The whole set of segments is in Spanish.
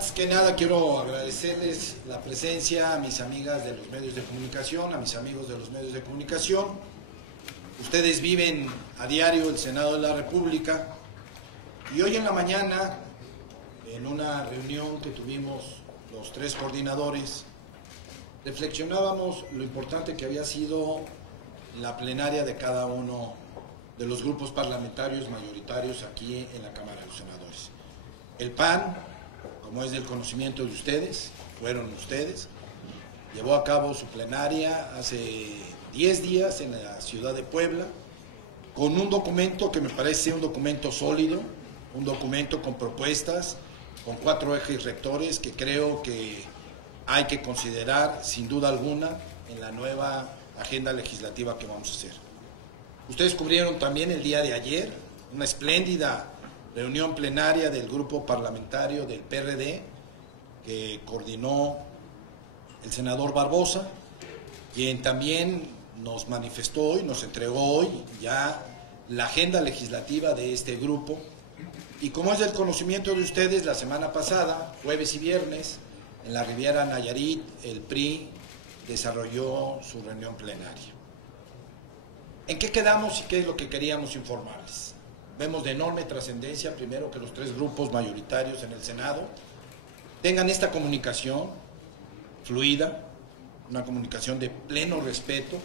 Antes que nada quiero agradecerles la presencia a mis amigas de los medios de comunicación, a mis amigos de los medios de comunicación. Ustedes viven a diario el Senado de la República y hoy en la mañana, en una reunión que tuvimos los tres coordinadores, reflexionábamos lo importante que había sido la plenaria de cada uno de los grupos parlamentarios mayoritarios aquí en la Cámara de los Senadores. El PAN, como es del conocimiento de ustedes, fueron ustedes, llevó a cabo su plenaria hace 10 días en la ciudad de Puebla, con un documento que me parece un documento sólido, un documento con propuestas, con 4 ejes rectores que creo que hay que considerar sin duda alguna en la nueva agenda legislativa que vamos a hacer. Ustedes cubrieron también el día de ayer una espléndida reunión plenaria del grupo parlamentario del PRD que coordinó el senador Barbosa, quien también nos manifestó hoy, nos entregó hoy ya la agenda legislativa de este grupo. Y como es del conocimiento de ustedes, la semana pasada, jueves y viernes, en la Riviera Nayarit, el PRI desarrolló su reunión plenaria. ¿En qué quedamos y qué es lo que queríamos informarles? Vemos de enorme trascendencia, primero, que los 3 grupos mayoritarios en el Senado tengan esta comunicación fluida, una comunicación de pleno respeto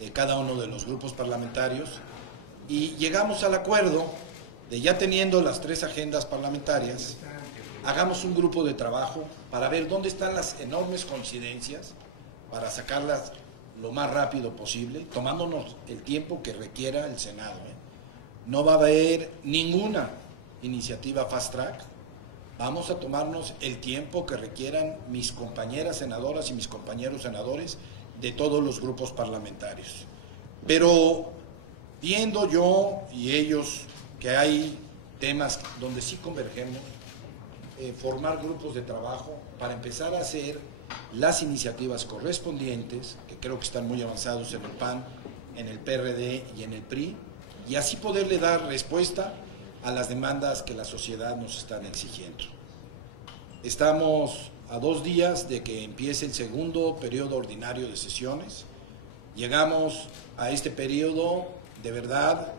de cada uno de los grupos parlamentarios, y llegamos al acuerdo de, ya teniendo las 3 agendas parlamentarias, hagamos un grupo de trabajo para ver dónde están las enormes coincidencias, para sacarlas lo más rápido posible, tomándonos el tiempo que requiera el Senado. No va a haber ninguna iniciativa fast track, vamos a tomarnos el tiempo que requieran mis compañeras senadoras y mis compañeros senadores de todos los grupos parlamentarios. Pero viendo yo y ellos que hay temas donde sí convergemos, formar grupos de trabajo para empezar a hacer las iniciativas correspondientes, que creo que están muy avanzados en el PAN, en el PRD y en el PRI, y así poderle dar respuesta a las demandas que la sociedad nos está exigiendo. Estamos a 2 días de que empiece el segundo periodo ordinario de sesiones. Llegamos a este periodo de verdad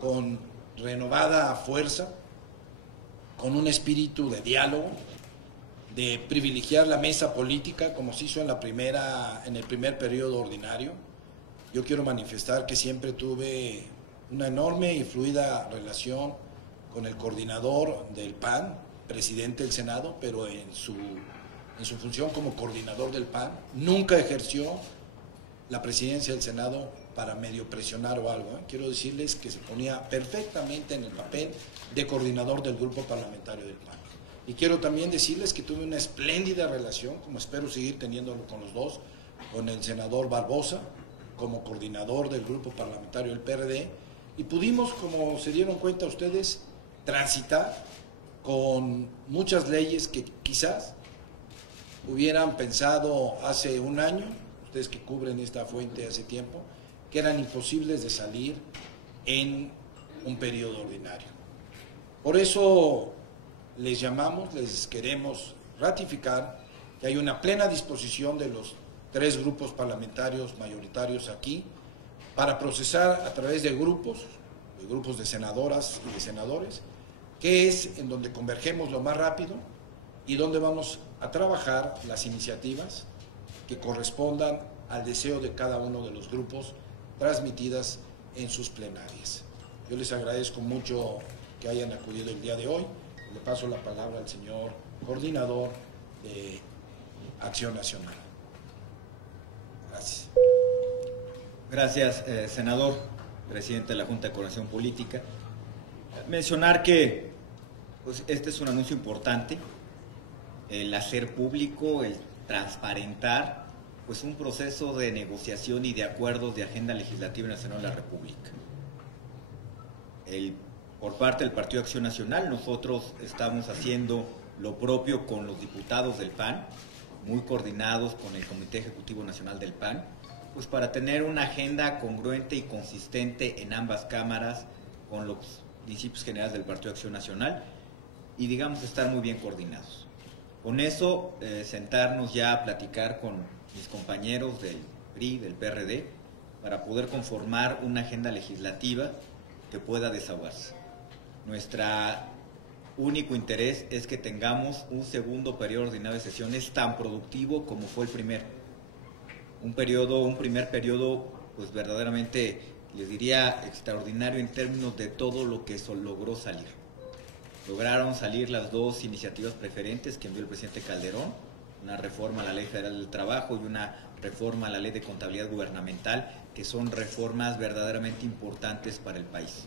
con renovada fuerza, con un espíritu de diálogo, de privilegiar la mesa política como se hizo en el primer periodo ordinario. Yo quiero manifestar que siempre tuve una enorme y fluida relación con el coordinador del PAN, presidente del Senado, pero en su función como coordinador del PAN, nunca ejerció la presidencia del Senado para medio presionar o algo. Quiero decirles que se ponía perfectamente en el papel de coordinador del grupo parlamentario del PAN. Y quiero también decirles que tuve una espléndida relación, como espero seguir teniéndolo con los dos, con el senador Barbosa, como coordinador del grupo parlamentario del PRD, y pudimos, como se dieron cuenta ustedes, transitar con muchas leyes que quizás hubieran pensado hace un año, ustedes que cubren esta fuente hace tiempo, que eran imposibles de salir en un periodo ordinario. Por eso les llamamos, les queremos ratificar que hay una plena disposición de los 3 grupos parlamentarios mayoritarios aquí para procesar a través de grupos de senadoras y de senadores, que es en donde convergemos lo más rápido y donde vamos a trabajar las iniciativas que correspondan al deseo de cada uno de los grupos transmitidas en sus plenarias. Yo les agradezco mucho que hayan acudido el día de hoy. Le paso la palabra al señor coordinador de Acción Nacional. Gracias. Gracias, senador, presidente de la Junta de Coordinación Política. Mencionar que pues, este es un anuncio importante, el hacer público, el transparentar pues, un proceso de negociación y de acuerdos de agenda legislativa en el Senado de la República. Por parte del Partido Acción Nacional, nosotros estamos haciendo lo propio con los diputados del PAN, muy coordinados con el Comité Ejecutivo Nacional del PAN, pues para tener una agenda congruente y consistente en ambas cámaras con los principios generales del Partido Acción Nacional y, digamos, estar muy bien coordinados. Con eso, sentarnos ya a platicar con mis compañeros del PRI, del PRD, para poder conformar una agenda legislativa que pueda desahogarse. Nuestro único interés es que tengamos un segundo periodo ordinario de sesiones tan productivo como fue el primero. Un primer periodo, pues verdaderamente, les diría, extraordinario en términos de todo lo que logró salir. Lograron salir las dos iniciativas preferentes que envió el presidente Calderón, una reforma a la Ley Federal del Trabajo y una reforma a la Ley de Contabilidad Gubernamental, que son reformas verdaderamente importantes para el país.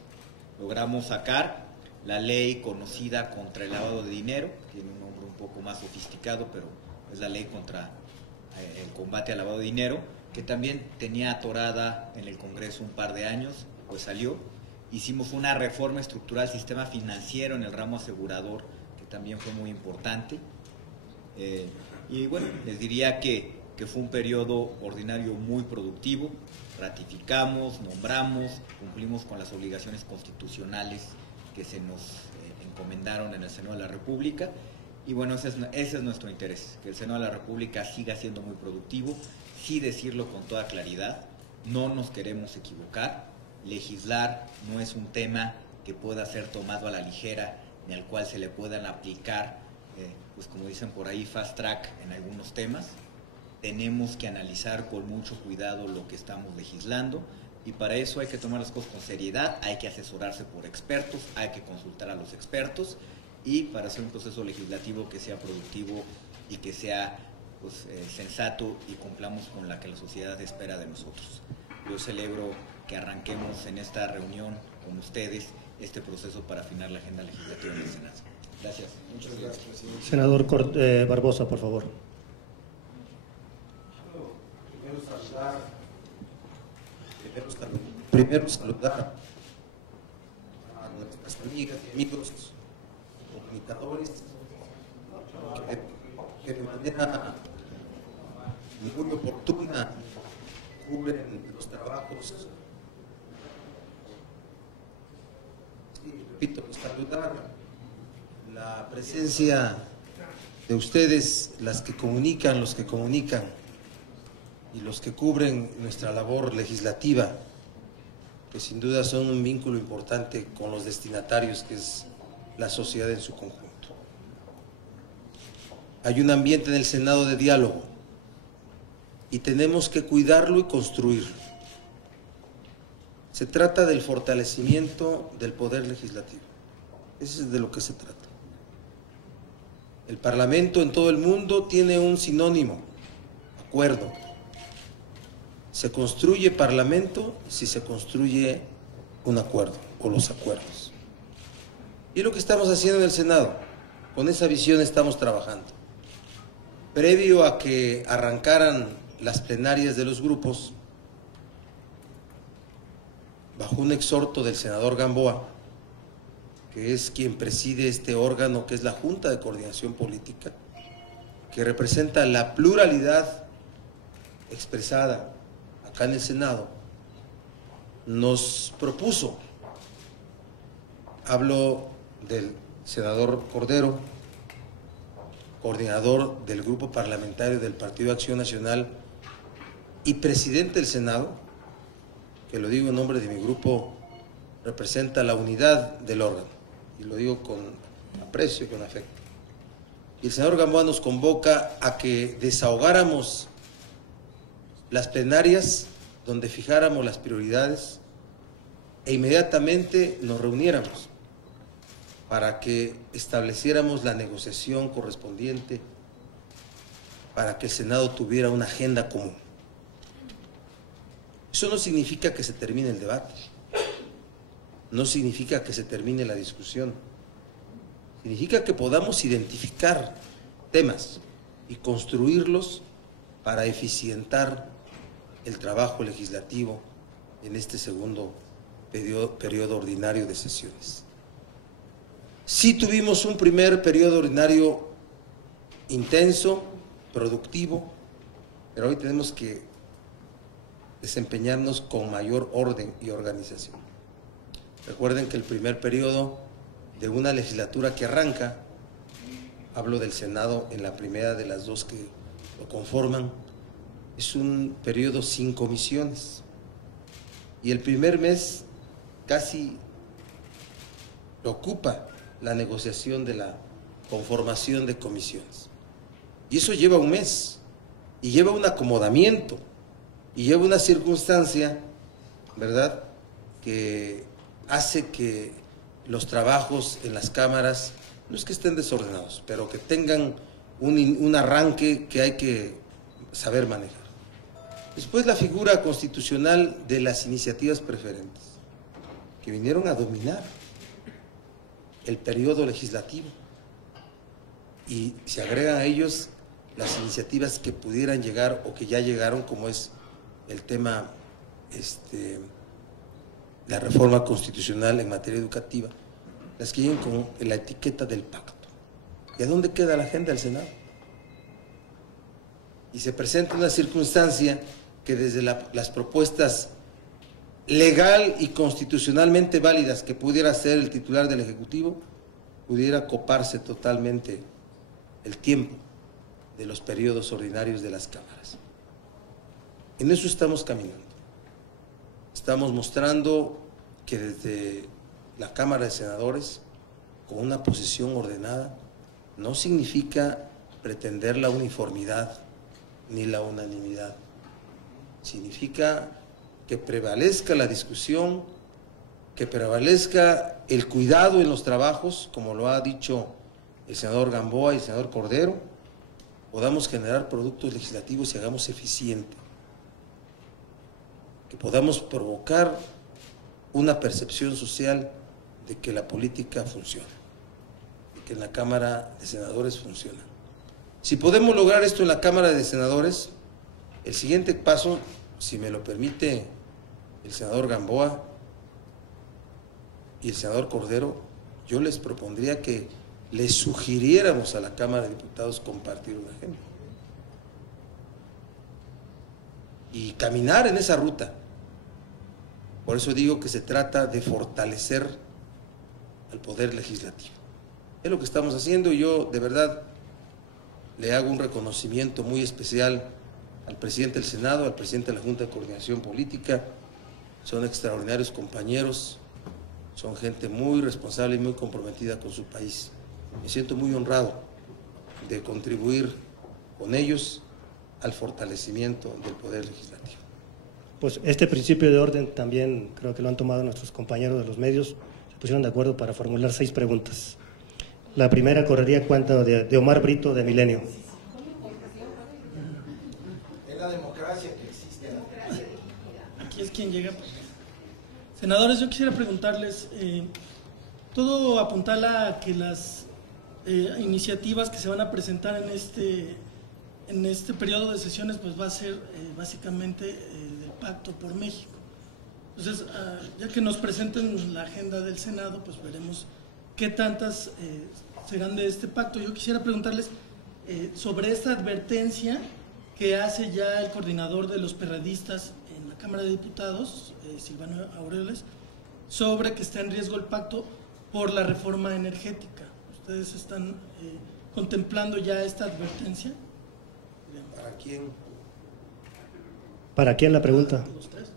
Logramos sacar la ley conocida contra el lavado de dinero, tiene un nombre un poco más sofisticado, pero es la ley contra el combate al lavado de dinero, que también tenía atorada en el Congreso un par de años, pues salió. Hicimos una reforma estructural del sistema financiero en el ramo asegurador, que también fue muy importante. Y bueno, les diría que fue un periodo ordinario muy productivo. Ratificamos, nombramos, cumplimos con las obligaciones constitucionales que se nos encomendaron en el Senado de la República. Y bueno, ese es nuestro interés, que el Senado de la República siga siendo muy productivo, sí decirlo con toda claridad, no nos queremos equivocar, legislar no es un tema que pueda ser tomado a la ligera, ni al cual se le puedan aplicar, pues como dicen por ahí, fast track en algunos temas. Tenemos que analizar con mucho cuidado lo que estamos legislando, y para eso hay que tomar las cosas con seriedad, hay que asesorarse por expertos, hay que consultar a los expertos, y para hacer un proceso legislativo que sea productivo y que sea pues, sensato y cumplamos con la que la sociedad espera de nosotros. Yo celebro que arranquemos en esta reunión con ustedes este proceso para afinar la agenda legislativa en el Senado. Gracias. Muchas gracias, presidente. Senador Barbosa, por favor. Primero saludar a nuestras amigas y amigos comunicadores que de manera muy oportuna cubren los trabajos. Y repito, saludar la presencia de ustedes, las que comunican, los que comunican y los que cubren nuestra labor legislativa, que sin duda son un vínculo importante con los destinatarios, que es la sociedad en su conjunto. Hay un ambiente en el Senado de diálogo y tenemos que cuidarlo y construirlo. Se trata del fortalecimiento del poder legislativo. Eso es de lo que se trata. El Parlamento en todo el mundo tiene un sinónimo: acuerdo. Se construye Parlamento si se construye un acuerdo o los acuerdos. Y lo que estamos haciendo en el Senado, con esa visión estamos trabajando. Previo a que arrancaran las plenarias de los grupos, bajo un exhorto del senador Gamboa, que es quien preside este órgano, que es la Junta de Coordinación Política, que representa la pluralidad expresada acá en el Senado, nos propuso, hablo del senador Cordero, coordinador del grupo parlamentario del Partido Acción Nacional y presidente del Senado, que lo digo en nombre de mi grupo, representa la unidad del órgano, y lo digo con aprecio y con afecto. Y el senador Gamboa nos convoca a que desahogáramos las plenarias, donde fijáramos las prioridades e inmediatamente nos reuniéramos para que estableciéramos la negociación correspondiente, para que el Senado tuviera una agenda común. Eso no significa que se termine el debate, no significa que se termine la discusión, significa que podamos identificar temas y construirlos para eficientar el trabajo legislativo en este segundo periodo ordinario de sesiones. Sí tuvimos un primer periodo ordinario intenso, productivo, pero hoy tenemos que desempeñarnos con mayor orden y organización. Recuerden que el primer periodo de una legislatura que arranca hablo del Senado en la primera de las dos que lo conforman, es un periodo sin comisiones. Y el primer mes casi lo ocupa la negociación de la conformación de comisiones. Y eso lleva un mes, y lleva un acomodamiento, y lleva una circunstancia, ¿verdad?, que hace que los trabajos en las cámaras, no es que estén desordenados, pero que tengan un arranque que hay que saber manejar. Después la figura constitucional de las iniciativas preferentes, que vinieron a dominar el periodo legislativo, y se agregan a ellos las iniciativas que pudieran llegar o que ya llegaron, como es el tema la reforma constitucional en materia educativa, las que llegan con la etiqueta del pacto. ¿Y a dónde queda la agenda del Senado? Y se presenta una circunstancia que desde las propuestas legal y constitucionalmente válidas que pudiera hacer el titular del Ejecutivo, pudiera coparse totalmente el tiempo de los periodos ordinarios de las cámaras. En eso estamos caminando. Estamos mostrando que desde la Cámara de Senadores, con una posición ordenada, no significa pretender la uniformidad ni la unanimidad. Significa que prevalezca la discusión, que prevalezca el cuidado en los trabajos, como lo ha dicho el senador Gamboa y el senador Cordero, podamos generar productos legislativos y hagamos eficiente, que podamos provocar una percepción social de que la política funciona, de que en la Cámara de Senadores funciona. Si podemos lograr esto en la Cámara de Senadores, el siguiente paso, si me lo permite el senador Gamboa y el senador Cordero, yo les propondría que les sugiriéramos a la Cámara de Diputados compartir una agenda y caminar en esa ruta. Por eso digo que se trata de fortalecer al Poder Legislativo. Es lo que estamos haciendo y yo de verdad le hago un reconocimiento muy especial al presidente del Senado, al presidente de la Junta de Coordinación Política. Son extraordinarios compañeros, son gente muy responsable y muy comprometida con su país. Me siento muy honrado de contribuir con ellos al fortalecimiento del Poder Legislativo. Pues este principio de orden también creo que lo han tomado nuestros compañeros de los medios. Se pusieron de acuerdo para formular 6 preguntas. La primera correría a cuenta de Omar Brito, de Milenio. Es la democracia que existe. Aquí es quien llega. Senadores, yo quisiera preguntarles, todo apuntala a que las iniciativas que se van a presentar en este periodo de sesiones pues va a ser básicamente del Pacto por México. Entonces, ya que nos presenten la agenda del Senado, pues veremos qué tantas serán de este pacto. Yo quisiera preguntarles sobre esta advertencia que hace ya el coordinador de los perredistas en la Cámara de Diputados, Silvano Aureoles, sobre que está en riesgo el pacto por la reforma energética. ¿Ustedes están contemplando ya esta advertencia? ¿Para quién? ¿Para quién la pregunta? Los tres.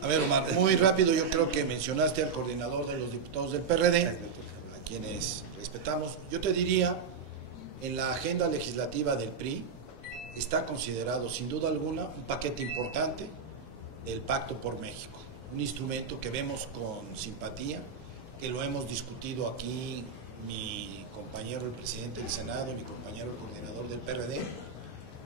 A ver, Omar, muy rápido, yo creo que mencionaste al coordinador de los diputados del PRD, a quienes respetamos. Yo te diría, en la agenda legislativa del PRI está considerado sin duda alguna un paquete importante del Pacto por México, un instrumento que vemos con simpatía, que lo hemos discutido aquí mi compañero el presidente del Senado y mi compañero el coordinador del PRD,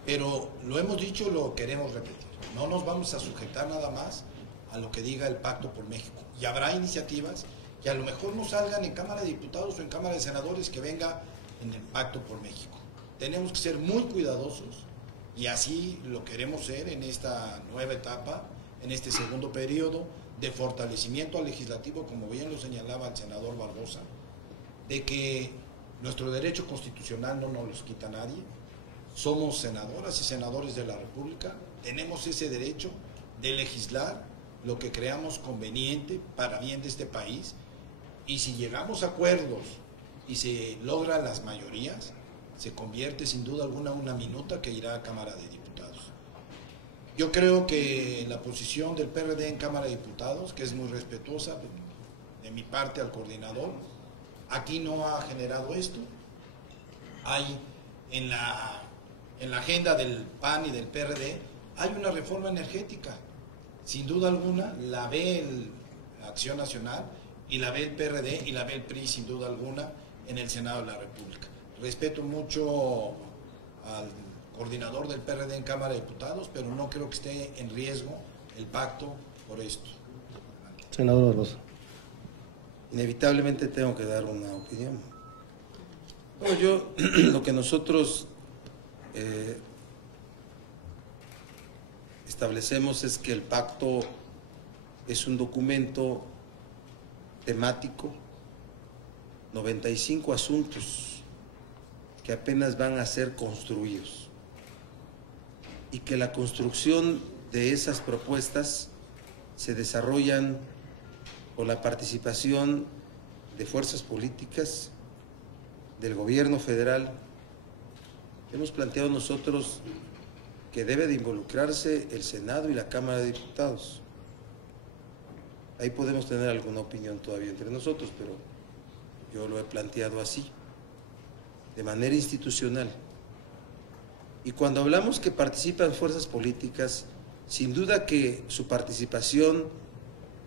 pero lo hemos dicho, lo queremos repetir. No nos vamos a sujetar nada más a lo que diga el Pacto por México. Y habrá iniciativas que a lo mejor no salgan en Cámara de Diputados o en Cámara de Senadores, que venga en el Pacto por México. Tenemos que ser muy cuidadosos y así lo queremos ser en esta nueva etapa, en este segundo periodo de fortalecimiento al legislativo, como bien lo señalaba el senador Barbosa, de que nuestro derecho constitucional no nos los quita nadie. Somos senadoras y senadores de la República, tenemos ese derecho de legislar lo que creamos conveniente para bien de este país Y si llegamos a acuerdos y se logran las mayorías, se convierte sin duda alguna en una minuta que irá a Cámara de Diputados. Yo creo que la posición del PRD en Cámara de Diputados, que es muy respetuosa de mi parte al coordinador, aquí no ha generado esto. Hay en la agenda del PAN y del PRD, hay una reforma energética. Sin duda alguna la ve Acción Nacional y la ve el PRD y la ve el PRI sin duda alguna en el Senado de la República. Respeto mucho al coordinador del PRD en Cámara de Diputados, pero no creo que esté en riesgo el pacto por esto. Senador Barbosa. Inevitablemente tengo que dar una opinión. Bueno, yo lo que nosotros establecemos es que el pacto es un documento temático, 95 asuntos que apenas van a ser construidos y que la construcción de esas propuestas se desarrollan con la participación de fuerzas políticas, del gobierno federal. Hemos planteado nosotros que debe de involucrarse el Senado y la Cámara de Diputados. Ahí podemos tener alguna opinión todavía entre nosotros, pero yo lo he planteado así, de manera institucional. Y cuando hablamos que participan fuerzas políticas, sin duda que su participación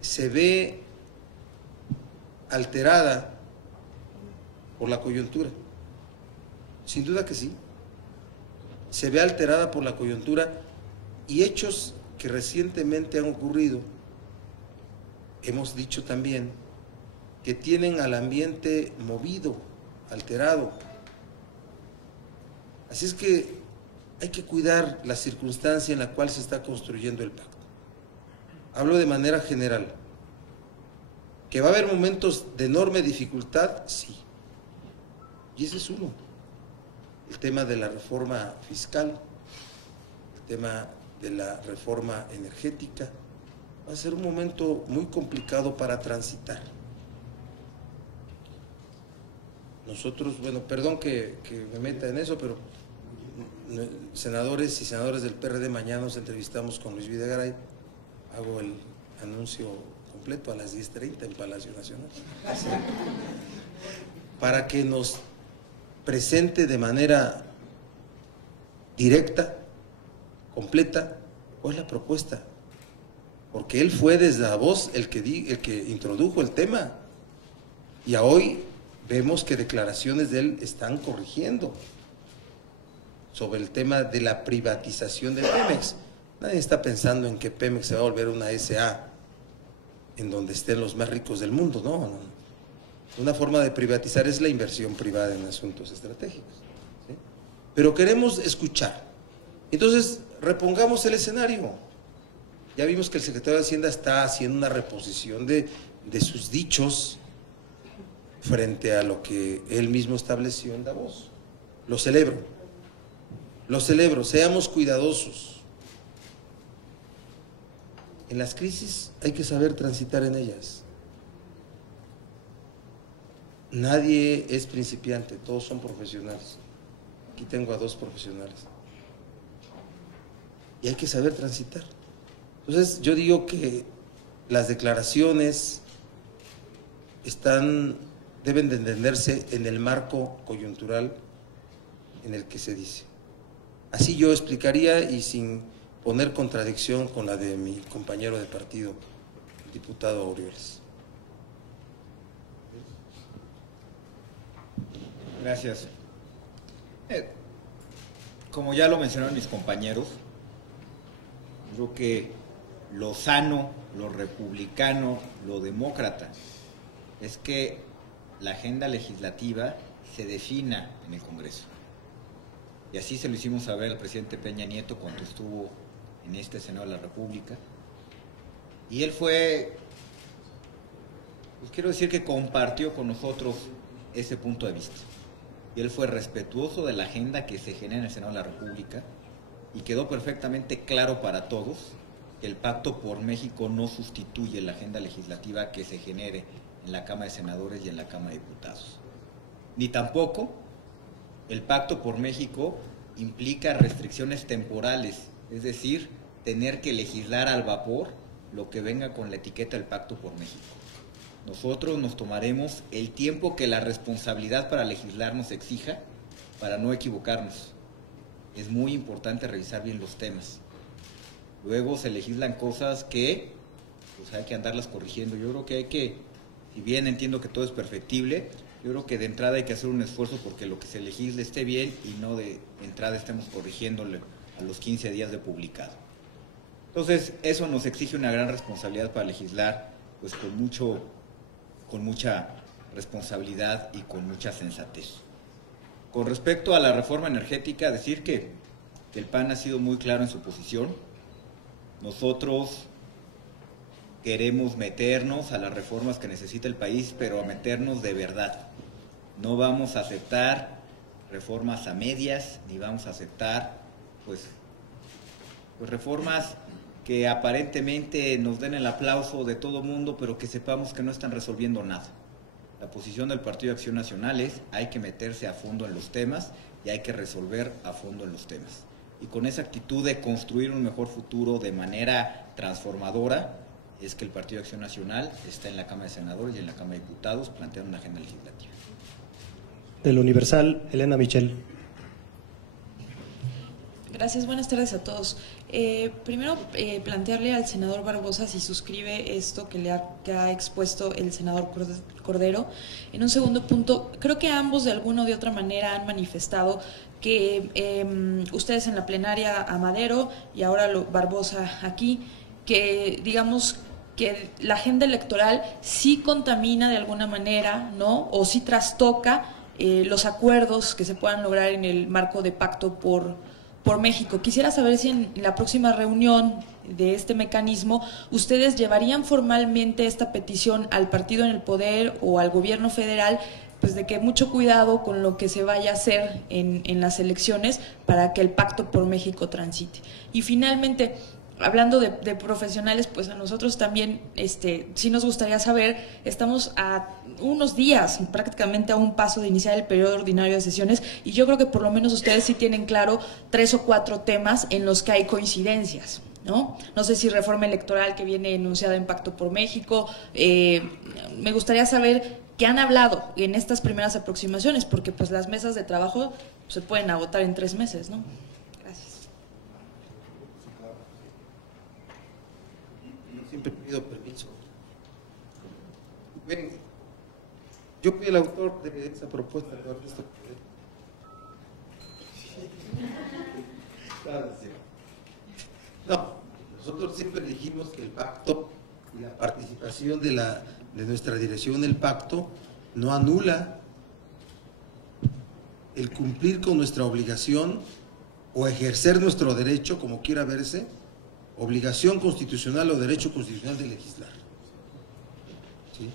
se ve alterada por la coyuntura. Sin duda que sí. Se ve alterada por la coyuntura y hechos que recientemente han ocurrido, hemos dicho también, que tienen al ambiente movido, alterado. Así es que hay que cuidar la circunstancia en la cual se está construyendo el pacto. Hablo de manera general. ¿Que va a haber momentos de enorme dificultad? Sí. Y ese es uno. El tema de la reforma fiscal, el tema de la reforma energética, va a ser un momento muy complicado para transitar. Nosotros, bueno, perdón que me meta en eso, pero senadores y senadoras del PRD, mañana nos entrevistamos con Luis Videgaray, hago el anuncio completo a las 10:30 en Palacio Nacional, para que nos presente de manera directa, completa, cuál es la propuesta, porque él fue desde la voz el que introdujo el tema, y hoy vemos que declaraciones de él están corrigiendo sobre el tema de la privatización de Pemex. Nadie está pensando en que Pemex se va a volver una SA en donde estén los más ricos del mundo, no. Una forma de privatizar es la inversión privada en asuntos estratégicos, ¿sí? Pero queremos escuchar. Entonces, repongamos el escenario. Ya vimos que el secretario de Hacienda está haciendo una reposición de sus dichos frente a lo que él mismo estableció en Davos. Lo celebro, seamos cuidadosos. En las crisis hay que saber transitar en ellas. Nadie es principiante, todos son profesionales. Aquí tengo a 2 profesionales. Y hay que saber transitar. Entonces, yo digo que las declaraciones deben de entenderse en el marco coyuntural en el que se dice. Así yo explicaría y sin poner contradicción con la de mi compañero de partido, el diputado Orioles. Gracias. Como ya lo mencionaron mis compañeros, creo que lo sano, lo republicano, lo demócrata es que la agenda legislativa se defina en el Congreso. Y así se lo hicimos saber al presidente Peña Nieto cuando estuvo en este Senado de la República. Y él fue, pues quiero decir que compartió con nosotros ese punto de vista. Y él fue respetuoso de la agenda que se genera en el Senado de la República y quedó perfectamente claro para todos que el Pacto por México no sustituye la agenda legislativa que se genere en la Cámara de Senadores y en la Cámara de Diputados. Ni tampoco el Pacto por México implica restricciones temporales, es decir, tener que legislar al vapor lo que venga con la etiqueta del Pacto por México. Nosotros nos tomaremos el tiempo que la responsabilidad para legislar nos exija para no equivocarnos. Es muy importante revisar bien los temas. Luego se legislan cosas que pues hay que andarlas corrigiendo. Yo creo que hay que, si bien entiendo que todo es perfectible, yo creo que de entrada hay que hacer un esfuerzo porque lo que se legisle esté bien y no de entrada estemos corrigiéndole a los 15 días de publicado. Entonces, eso nos exige una gran responsabilidad para legislar, pues con mucha responsabilidad y con mucha sensatez. Con respecto a la reforma energética, decir que el PAN ha sido muy claro en su posición. Nosotros queremos meternos a las reformas que necesita el país, pero a meternos de verdad. No vamos a aceptar reformas a medias, ni vamos a aceptar pues reformas que aparentemente nos den el aplauso de todo mundo, pero que sepamos que no están resolviendo nada. La posición del Partido de Acción Nacional es: hay que meterse a fondo en los temas y hay que resolver a fondo en los temas. Y con esa actitud de construir un mejor futuro de manera transformadora, es que el Partido de Acción Nacional está en la Cámara de Senadores y en la Cámara de Diputados planteando una agenda legislativa. Del Universal, Elena Michel. Gracias, buenas tardes a todos. Primero, plantearle al senador Barbosa si suscribe esto que ha expuesto el senador Cordero. En un segundo punto, creo que ambos de alguna o de otra manera han manifestado que ustedes en la plenaria a Madero y ahora Barbosa aquí, que digamos que la agenda electoral sí contamina de alguna manera, ¿no? O sí trastoca los acuerdos que se puedan lograr en el marco de Pacto por México. Quisiera saber si en la próxima reunión de este mecanismo ustedes llevarían formalmente esta petición al partido en el poder o al gobierno federal, pues de que mucho cuidado con lo que se vaya a hacer en las elecciones para que el Pacto por México transite. Y finalmente, hablando de profesionales, pues a nosotros también sí nos gustaría saber, estamos a unos días, prácticamente a un paso de iniciar el periodo ordinario de sesiones, y yo creo que por lo menos ustedes sí tienen claro 3 o 4 temas en los que hay coincidencias, ¿no? No sé si reforma electoral que viene enunciada en Pacto por México. Me gustaría saber qué han hablado en estas primeras aproximaciones, porque pues las mesas de trabajo se pueden agotar en 3 meses, ¿no? Siempre pido permiso. Ven, yo fui el autor de esa propuesta de Ernesto Cordero. No, nosotros siempre dijimos que el pacto y la participación de nuestra dirección en el pacto no anula el cumplir con nuestra obligación o ejercer nuestro derecho, como quiera verse, obligación constitucional o derecho constitucional de legislar. ¿Sí?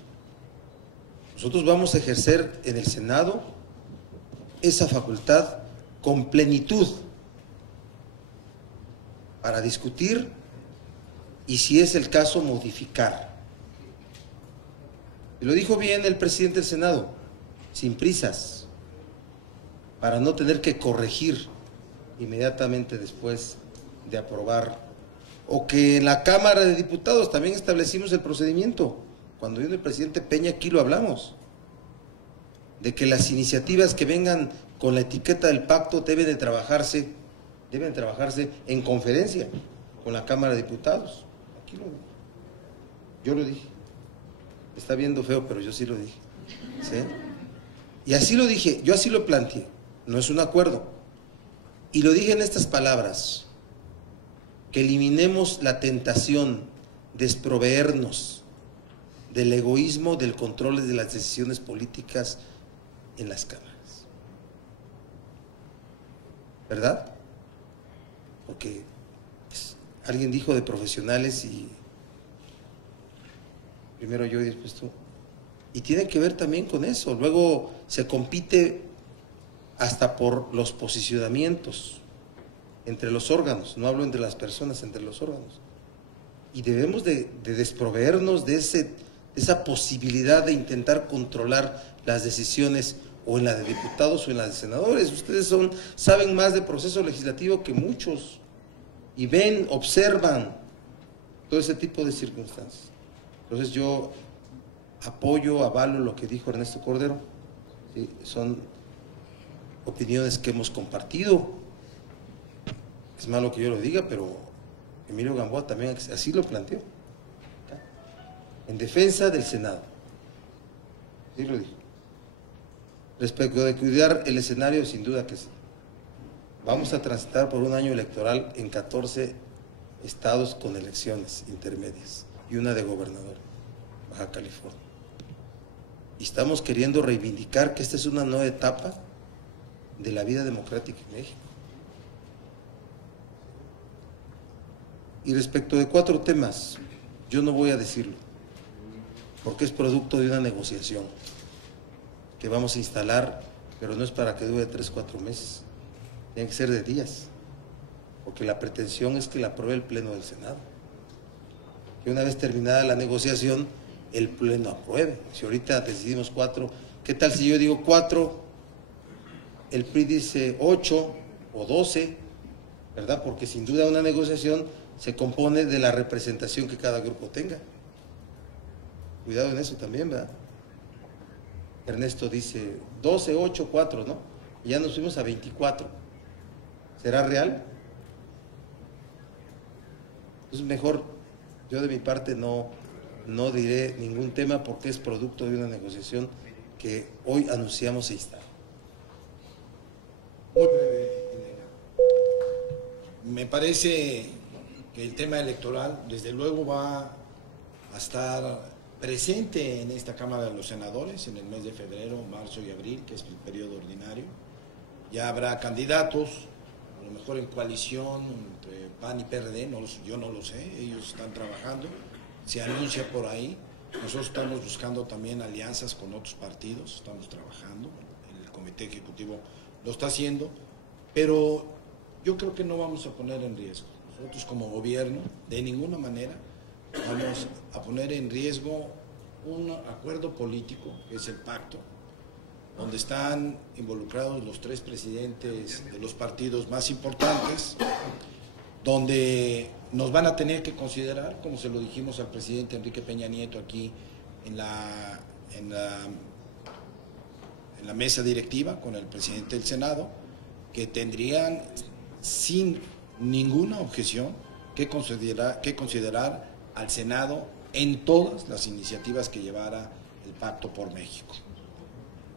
Nosotros vamos a ejercer en el Senado esa facultad con plenitud para discutir y, si es el caso, modificar. Y lo dijo bien el presidente del Senado, sin prisas, para no tener que corregir inmediatamente después de aprobar. O que en la Cámara de Diputados también establecimos el procedimiento. Cuando vino el presidente Peña, aquí lo hablamos, de que las iniciativas que vengan con la etiqueta del pacto deben de trabajarse en conferencia con la Cámara de Diputados. Aquí yo lo dije. Está viendo feo, pero yo sí lo dije. ¿Sí? Y así lo dije, yo así lo planteé. No es un acuerdo. Y lo dije en estas palabras: que eliminemos la tentación de desproveernos del egoísmo, del control de las decisiones políticas en las cámaras. ¿Verdad? Porque alguien dijo de profesionales y primero yo y después tú. Y tiene que ver también con eso. Luego se compite hasta por los posicionamientos entre los órganos, no hablo entre las personas, entre los órganos. Y debemos de desproveernos de esa posibilidad de intentar controlar las decisiones o en la de diputados o en la de senadores. Ustedes saben más de proceso legislativo que muchos y ven, observan todo ese tipo de circunstancias. Entonces yo apoyo, avalo lo que dijo Ernesto Cordero, ¿sí? Son opiniones que hemos compartido. Es malo que yo lo diga, pero Emilio Gamboa también así lo planteó, en defensa del Senado. Sí lo dijo. Respecto de cuidar el escenario, sin duda que sí. Vamos a transitar por un año electoral en 14 estados con elecciones intermedias y una de gobernador, Baja California. Y estamos queriendo reivindicar que esta es una nueva etapa de la vida democrática en México. Y respecto de 4 temas, yo no voy a decirlo, porque es producto de una negociación que vamos a instalar, pero no es para que dure 3 o 4 meses, tiene que ser de días, porque la pretensión es que la apruebe el Pleno del Senado, que una vez terminada la negociación, el Pleno apruebe. Si ahorita decidimos 4, ¿qué tal si yo digo 4, el PRI dice 8 o 12, ¿verdad? Porque sin duda una negociación se compone de la representación que cada grupo tenga. Cuidado en eso también, ¿verdad? Ernesto dice 12, 8, 4, ¿no? Y ya nos fuimos a 24. ¿Será real? Entonces mejor, yo de mi parte no diré ningún tema porque es producto de una negociación que hoy anunciamos e instala. Muy breve. Me parece que el tema electoral desde luego va a estar presente en esta Cámara de los Senadores en el mes de febrero, marzo y abril, que es el periodo ordinario. Ya habrá candidatos, a lo mejor en coalición entre PAN y PRD, yo no lo sé, ellos están trabajando, se anuncia por ahí. Nosotros estamos buscando también alianzas con otros partidos, estamos trabajando, el Comité Ejecutivo lo está haciendo, pero yo creo que no vamos a poner en riesgo. Nosotros como gobierno, de ninguna manera, vamos a poner en riesgo un acuerdo político, que es el pacto, donde están involucrados los 3 presidentes de los partidos más importantes, donde nos van a tener que considerar, como se lo dijimos al presidente Enrique Peña Nieto aquí en la mesa directiva con el presidente del Senado, que tendrían sin ninguna objeción que considerar al Senado en todas las iniciativas que llevara el Pacto por México.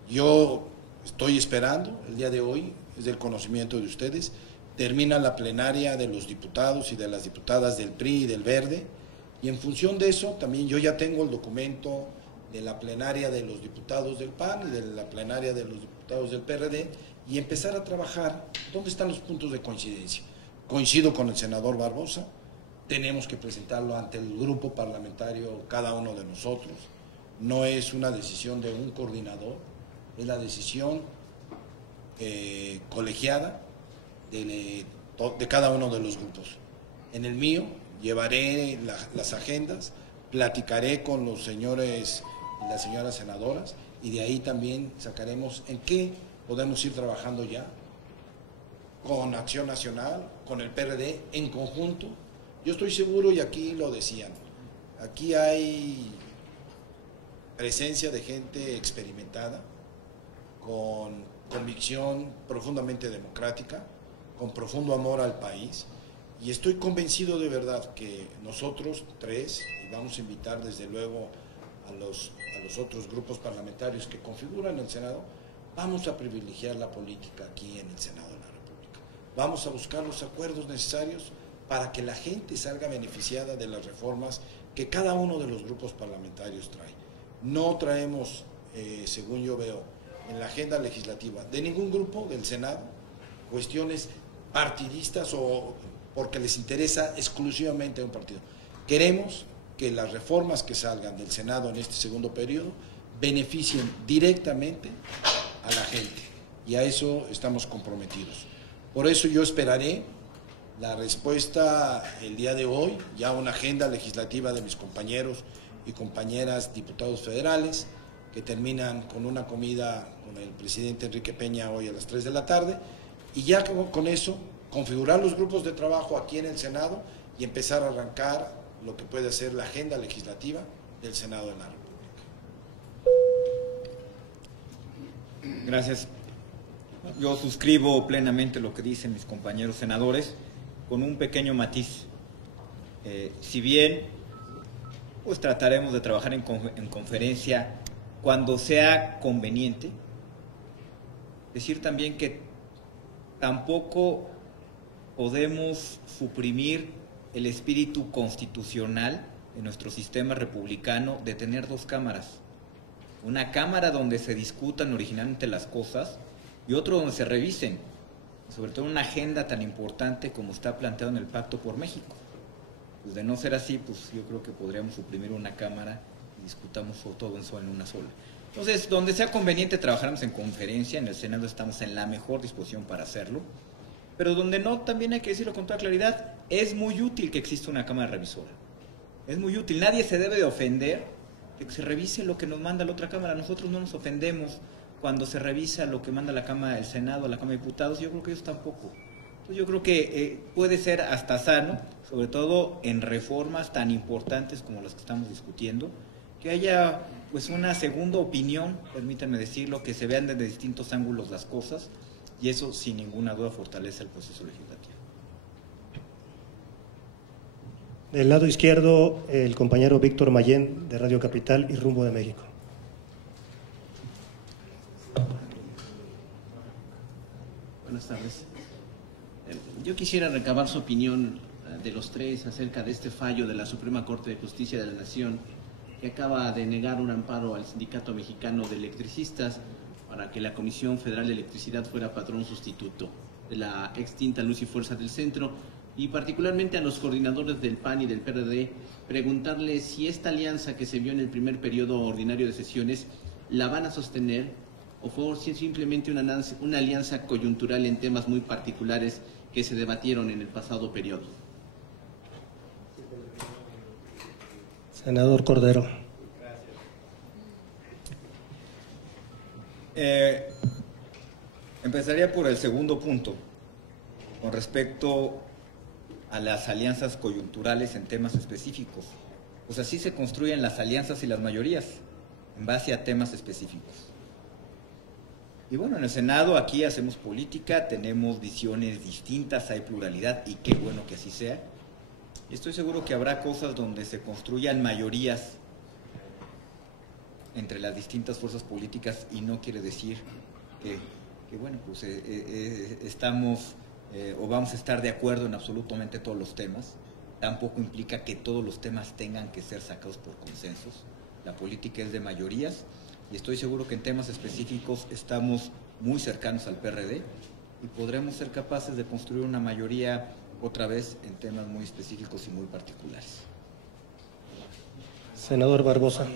Yo estoy esperando, el día de hoy, es del conocimiento de ustedes, termina la plenaria de los diputados y de las diputadas del PRI y del Verde, y en función de eso también yo ya tengo el documento de la plenaria de los diputados del PAN y de la plenaria de los diputados del PRD, y empezar a trabajar dónde están los puntos de coincidencia. Coincido con el senador Barbosa, tenemos que presentarlo ante el grupo parlamentario cada uno de nosotros, no es una decisión de un coordinador, es la decisión colegiada de cada uno de los grupos. En el mío llevaré las agendas, platicaré con los señores y las señoras senadoras y de ahí también sacaremos en qué podemos ir trabajando ya con Acción Nacional, con el PRD en conjunto. Yo estoy seguro, y aquí lo decían, aquí hay presencia de gente experimentada, con convicción profundamente democrática, con profundo amor al país, y estoy convencido de verdad que nosotros 3, y vamos a invitar desde luego a los otros grupos parlamentarios que configuran el Senado, vamos a privilegiar la política aquí en el Senado de la República. Vamos a buscar los acuerdos necesarios para que la gente salga beneficiada de las reformas que cada uno de los grupos parlamentarios trae. No traemos, según yo veo, en la agenda legislativa de ningún grupo del Senado cuestiones partidistas o porque les interesa exclusivamente a un partido. Queremos que las reformas que salgan del Senado en este segundo periodo beneficien directamente a la gente, y a eso estamos comprometidos. Por eso yo esperaré la respuesta el día de hoy, ya una agenda legislativa de mis compañeros y compañeras diputados federales, que terminan con una comida con el presidente Enrique Peña hoy a las 3 de la tarde, y ya con eso configurar los grupos de trabajo aquí en el Senado y empezar a arrancar lo que puede ser la agenda legislativa del Senado de la República. Gracias. Yo suscribo plenamente lo que dicen mis compañeros senadores, con un pequeño matiz. Si bien pues trataremos de trabajar en conferencia cuando sea conveniente, decir también que tampoco podemos suprimir el espíritu constitucional de nuestro sistema republicano de tener dos cámaras. Una cámara donde se discutan originalmente las cosas y otro donde se revisen, sobre todo una agenda tan importante como está planteado en el Pacto por México. Pues de no ser así, pues yo creo que podríamos suprimir una cámara y discutamos todo en una sola. Entonces, donde sea conveniente trabajaremos en conferencia, en el Senado estamos en la mejor disposición para hacerlo, pero donde no, también hay que decirlo con toda claridad, es muy útil que exista una cámara revisora. Es muy útil, nadie se debe de ofender de que se revise lo que nos manda la otra cámara. Nosotros no nos ofendemos cuando se revisa lo que manda la Cámara del Senado, la Cámara de Diputados, yo creo que ellos tampoco. Entonces yo creo que puede ser hasta sano, sobre todo en reformas tan importantes como las que estamos discutiendo, que haya pues una segunda opinión, permítanme decirlo, que se vean desde distintos ángulos las cosas, y eso sin ninguna duda fortalece el proceso legislativo. Del lado izquierdo, el compañero Víctor Mayén, de Radio Capital y Rumbo de México. Buenas tardes. Yo quisiera recabar su opinión de los tres acerca de este fallo de la Suprema Corte de Justicia de la Nación, que acaba de negar un amparo al Sindicato Mexicano de Electricistas para que la Comisión Federal de Electricidad fuera patrón sustituto de la extinta Luz y Fuerza del Centro, y particularmente a los coordinadores del PAN y del PRD, preguntarles si esta alianza que se vio en el primer periodo ordinario de sesiones la van a sostener, o fue simplemente una alianza coyuntural en temas muy particulares que se debatieron en el pasado periodo. Senador Cordero. Empezaría por el segundo punto, con respecto a las alianzas coyunturales en temas específicos. Pues así se construyen las alianzas y las mayorías, en base a temas específicos. Y bueno, en el Senado aquí hacemos política, tenemos visiones distintas, hay pluralidad y qué bueno que así sea. Y estoy seguro que habrá cosas donde se construyan mayorías entre las distintas fuerzas políticas, y no quiere decir que bueno, pues estamos o vamos a estar de acuerdo en absolutamente todos los temas. Tampoco implica que todos los temas tengan que ser sacados por consensos. La política es de mayorías, y estoy seguro que en temas específicos estamos muy cercanos al PRD y podremos ser capaces de construir una mayoría otra vez en temas muy específicos y muy particulares. Senador Barbosa.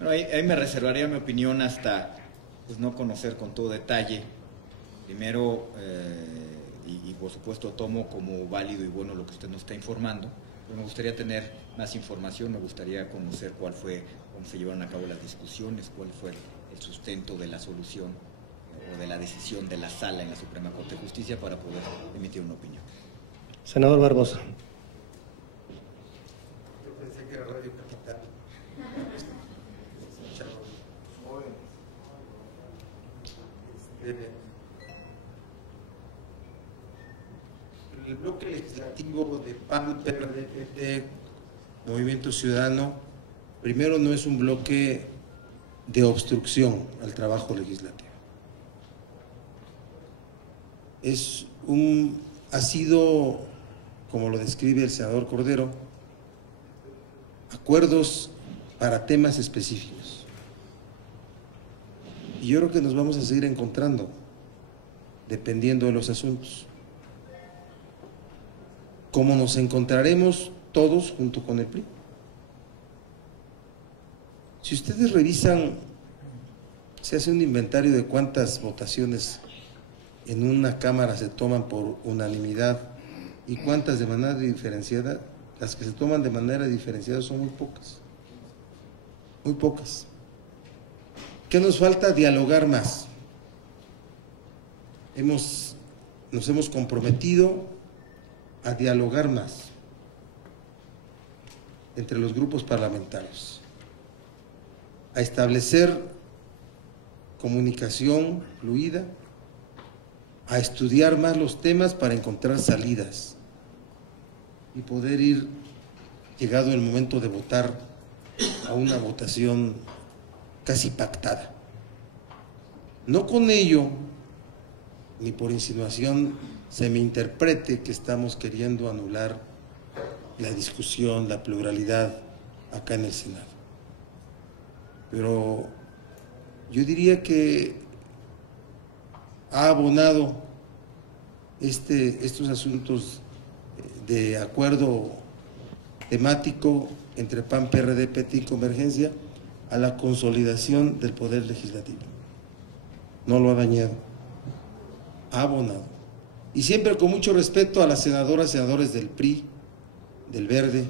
Bueno, ahí me reservaría mi opinión hasta pues, no conocer con todo detalle. Primero, y por supuesto tomo como válido y bueno lo que usted nos está informando, pero me gustaría tener más información, me gustaría conocer cómo se llevaron a cabo las discusiones, cuál fue el sustento de la solución o de la decisión de la sala en la Suprema Corte de Justicia para poder emitir una opinión. Senador Barbosa. Yo pensé que era Radio Capital. El bloque legislativo de PAN, PRD, PT, Movimiento Ciudadano, primero no es un bloque de obstrucción al trabajo legislativo. Ha sido, como lo describe el senador Cordero, acuerdos para temas específicos. Y yo creo que nos vamos a seguir encontrando, dependiendo de los asuntos. Como nos encontraremos todos junto con el PRI. Si ustedes revisan, se hace un inventario de cuántas votaciones en una Cámara se toman por unanimidad y cuántas de manera diferenciada, las que se toman de manera diferenciada son muy pocas. Muy pocas. ¿Qué nos falta? Dialogar más. Nos hemos comprometido a dialogar más entre los grupos parlamentarios, a establecer comunicación fluida, a estudiar más los temas para encontrar salidas y poder ir, llegado el momento de votar, a una votación casi pactada. No con ello, ni por insinuación, se me interprete que estamos queriendo anular la discusión, la pluralidad acá en el Senado. Pero yo diría que ha abonado estos asuntos de acuerdo temático entre PAN, PRD, PT y Convergencia a la consolidación del poder legislativo. No lo ha dañado, ha abonado. Y siempre con mucho respeto a las senadoras, senadores del PRI, del Verde,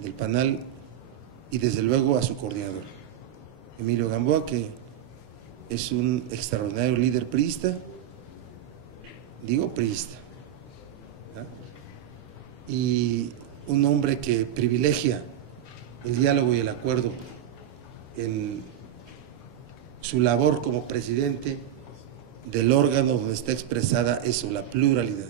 del PANAL y desde luego a su coordinador, Emilio Gamboa, que es un extraordinario líder priista, digo priista, ¿verdad? Y un hombre que privilegia el diálogo y el acuerdo en su labor como presidente del órgano donde está expresada eso, la pluralidad.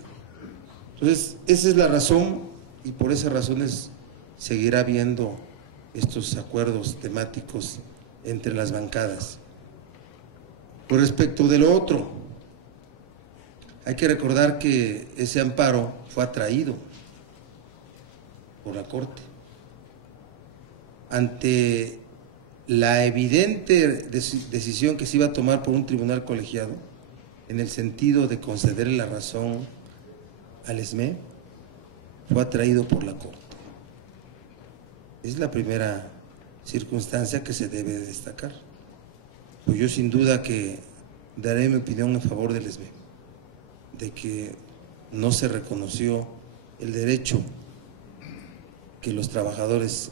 Entonces, esa es la razón y por esas razones seguirá habiendo estos acuerdos temáticos entre las bancadas. Por respecto de lo otro, hay que recordar que ese amparo fue atraído por la Corte ante la evidente decisión que se iba a tomar por un tribunal colegiado en el sentido de concederle la razón al SME, fue atraído por la Corte. Es la primera circunstancia que se debe destacar. Pues yo sin duda que daré mi opinión en favor del SME, de que no se reconoció el derecho que los trabajadores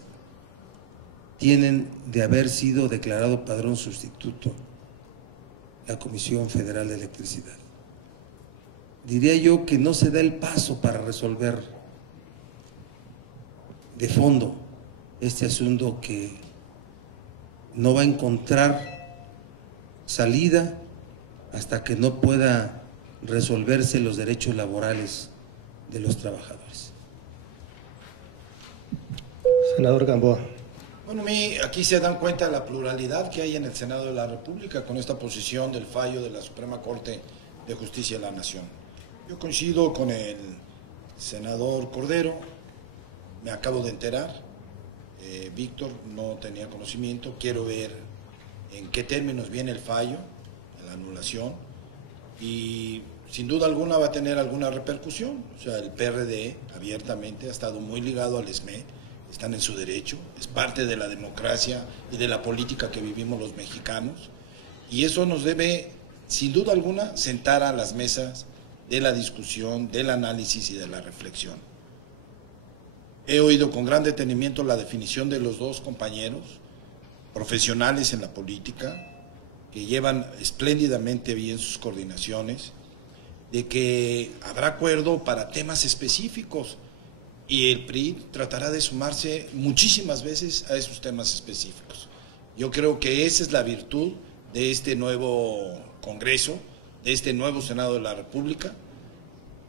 tienen de haber sido declarado padrón sustituto la Comisión Federal de Electricidad. Diría yo que no se da el paso para resolver de fondo este asunto que no va a encontrar salida hasta que no pueda resolverse los derechos laborales de los trabajadores. Senador Gamboa. Bueno, aquí se dan cuenta de la pluralidad que hay en el Senado de la República con esta posición del fallo de la Suprema Corte de Justicia de la Nación. Yo coincido con el senador Cordero, me acabo de enterar, Víctor, no tenía conocimiento, quiero ver en qué términos viene el fallo, la anulación, y sin duda alguna va a tener alguna repercusión. O sea, el PRD abiertamente ha estado muy ligado al SME, están en su derecho, es parte de la democracia y de la política que vivimos los mexicanos, y eso nos debe, sin duda alguna, sentar a las mesas de la discusión, del análisis y de la reflexión. He oído con gran detenimiento la definición de los dos compañeros profesionales en la política, que llevan espléndidamente bien sus coordinaciones, de que habrá acuerdo para temas específicos y el PRI tratará de sumarse muchísimas veces a esos temas específicos. Yo creo que esa es la virtud de este nuevo Congreso, de este nuevo Senado de la República.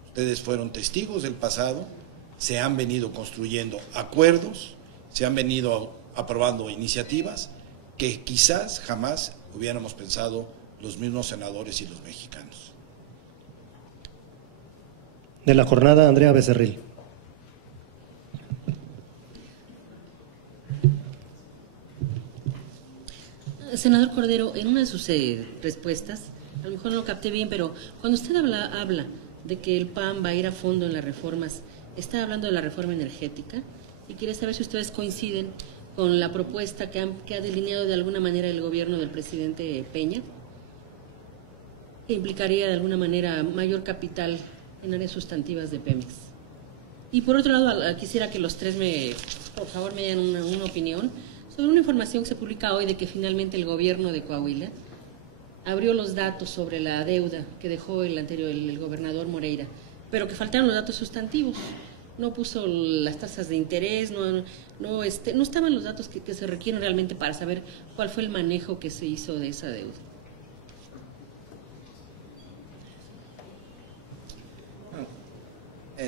Ustedes fueron testigos del pasado, se han venido construyendo acuerdos, se han venido aprobando iniciativas que quizás jamás hubiéramos pensado los mismos senadores y los mexicanos. De la jornada, Andrea Becerril. Senador Cordero, en una de sus respuestas, a lo mejor no lo capté bien, pero cuando usted habla de que el PAN va a ir a fondo en las reformas, está hablando de la reforma energética y quería saber si ustedes coinciden con la propuesta que ha delineado de alguna manera el gobierno del presidente Peña, que implicaría de alguna manera mayor capital en áreas sustantivas de Pemex. Y por otro lado, quisiera que los tres por favor, me den una opinión sobre una información que se publica hoy de que finalmente el gobierno de Coahuila abrió los datos sobre la deuda que dejó el gobernador Moreira, pero que faltaron los datos sustantivos. No puso las tasas de interés, no estaban los datos que se requieren realmente para saber cuál fue el manejo que se hizo de esa deuda.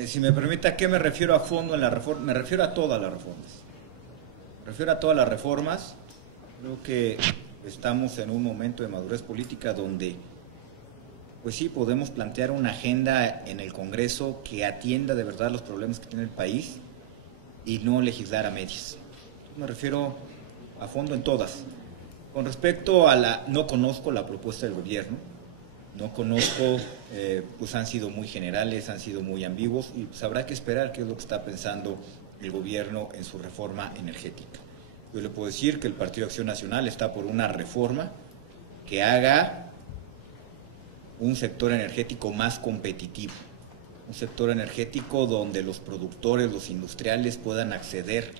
Si me permite, ¿a qué me refiero a fondo en la reforma? Me refiero a todas las reformas. Me refiero a todas las reformas. Creo que estamos en un momento de madurez política donde, pues sí, podemos plantear una agenda en el Congreso que atienda de verdad los problemas que tiene el país y no legislar a medias. Me refiero a fondo en todas. Con respecto a no conozco la propuesta del gobierno, no conozco, pues han sido muy generales, han sido muy ambiguos y pues habrá que esperar qué es lo que está pensando el gobierno en su reforma energética. Yo le puedo decir que el Partido Acción Nacional está por una reforma que haga un sector energético más competitivo, un sector energético donde los productores, los industriales puedan acceder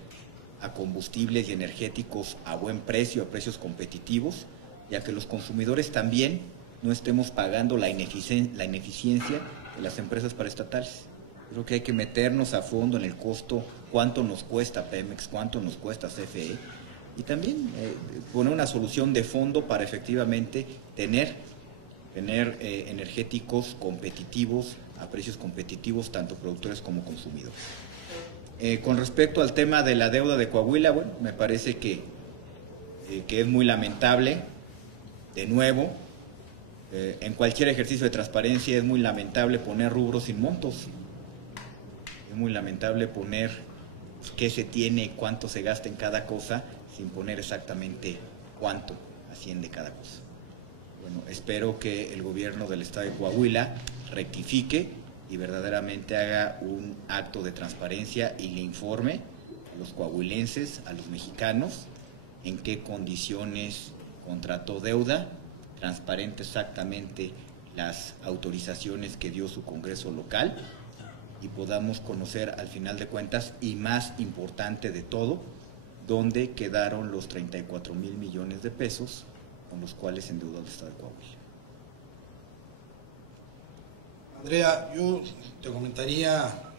a combustibles y energéticos a buen precio, a precios competitivos, ya que los consumidores también no estemos pagando la ineficiencia de las empresas paraestatales. Creo que hay que meternos a fondo en el costo, cuánto nos cuesta Pemex, cuánto nos cuesta CFE, y también poner una solución de fondo para efectivamente tener energéticos competitivos, a precios competitivos, tanto productores como consumidores. Con respecto al tema de la deuda de Coahuila, bueno, me parece que es muy lamentable, de nuevo, en cualquier ejercicio de transparencia es muy lamentable poner rubros sin montos. Es muy lamentable poner qué se tiene, cuánto se gasta en cada cosa, sin poner exactamente cuánto asciende cada cosa. Bueno, espero que el gobierno del estado de Coahuila rectifique y verdaderamente haga un acto de transparencia y le informe a los coahuilenses, a los mexicanos, en qué condiciones contrató deuda, transparente exactamente las autorizaciones que dio su Congreso local y podamos conocer al final de cuentas, y más importante de todo, dónde quedaron los 34,000 millones de pesos con los cuales endeudó el estado de Coahuila. Andrea, yo te comentaría, a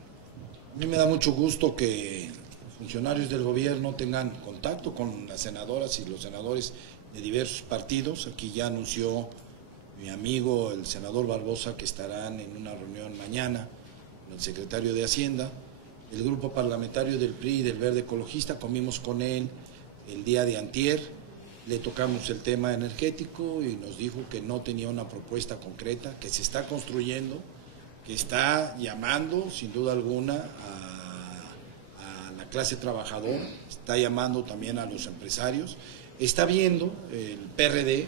mí me da mucho gusto que funcionarios del gobierno tengan contacto con las senadoras y los senadores de diversos partidos. Aquí ya anunció mi amigo el senador Barbosa que estarán en una reunión mañana con el secretario de Hacienda. El grupo parlamentario del PRI y del Verde Ecologista, comimos con él el día de antier, le tocamos el tema energético y nos dijo que no tenía una propuesta concreta, que se está construyendo, que está llamando sin duda alguna a la clase trabajadora, está llamando también a los empresarios, está viendo, el PRD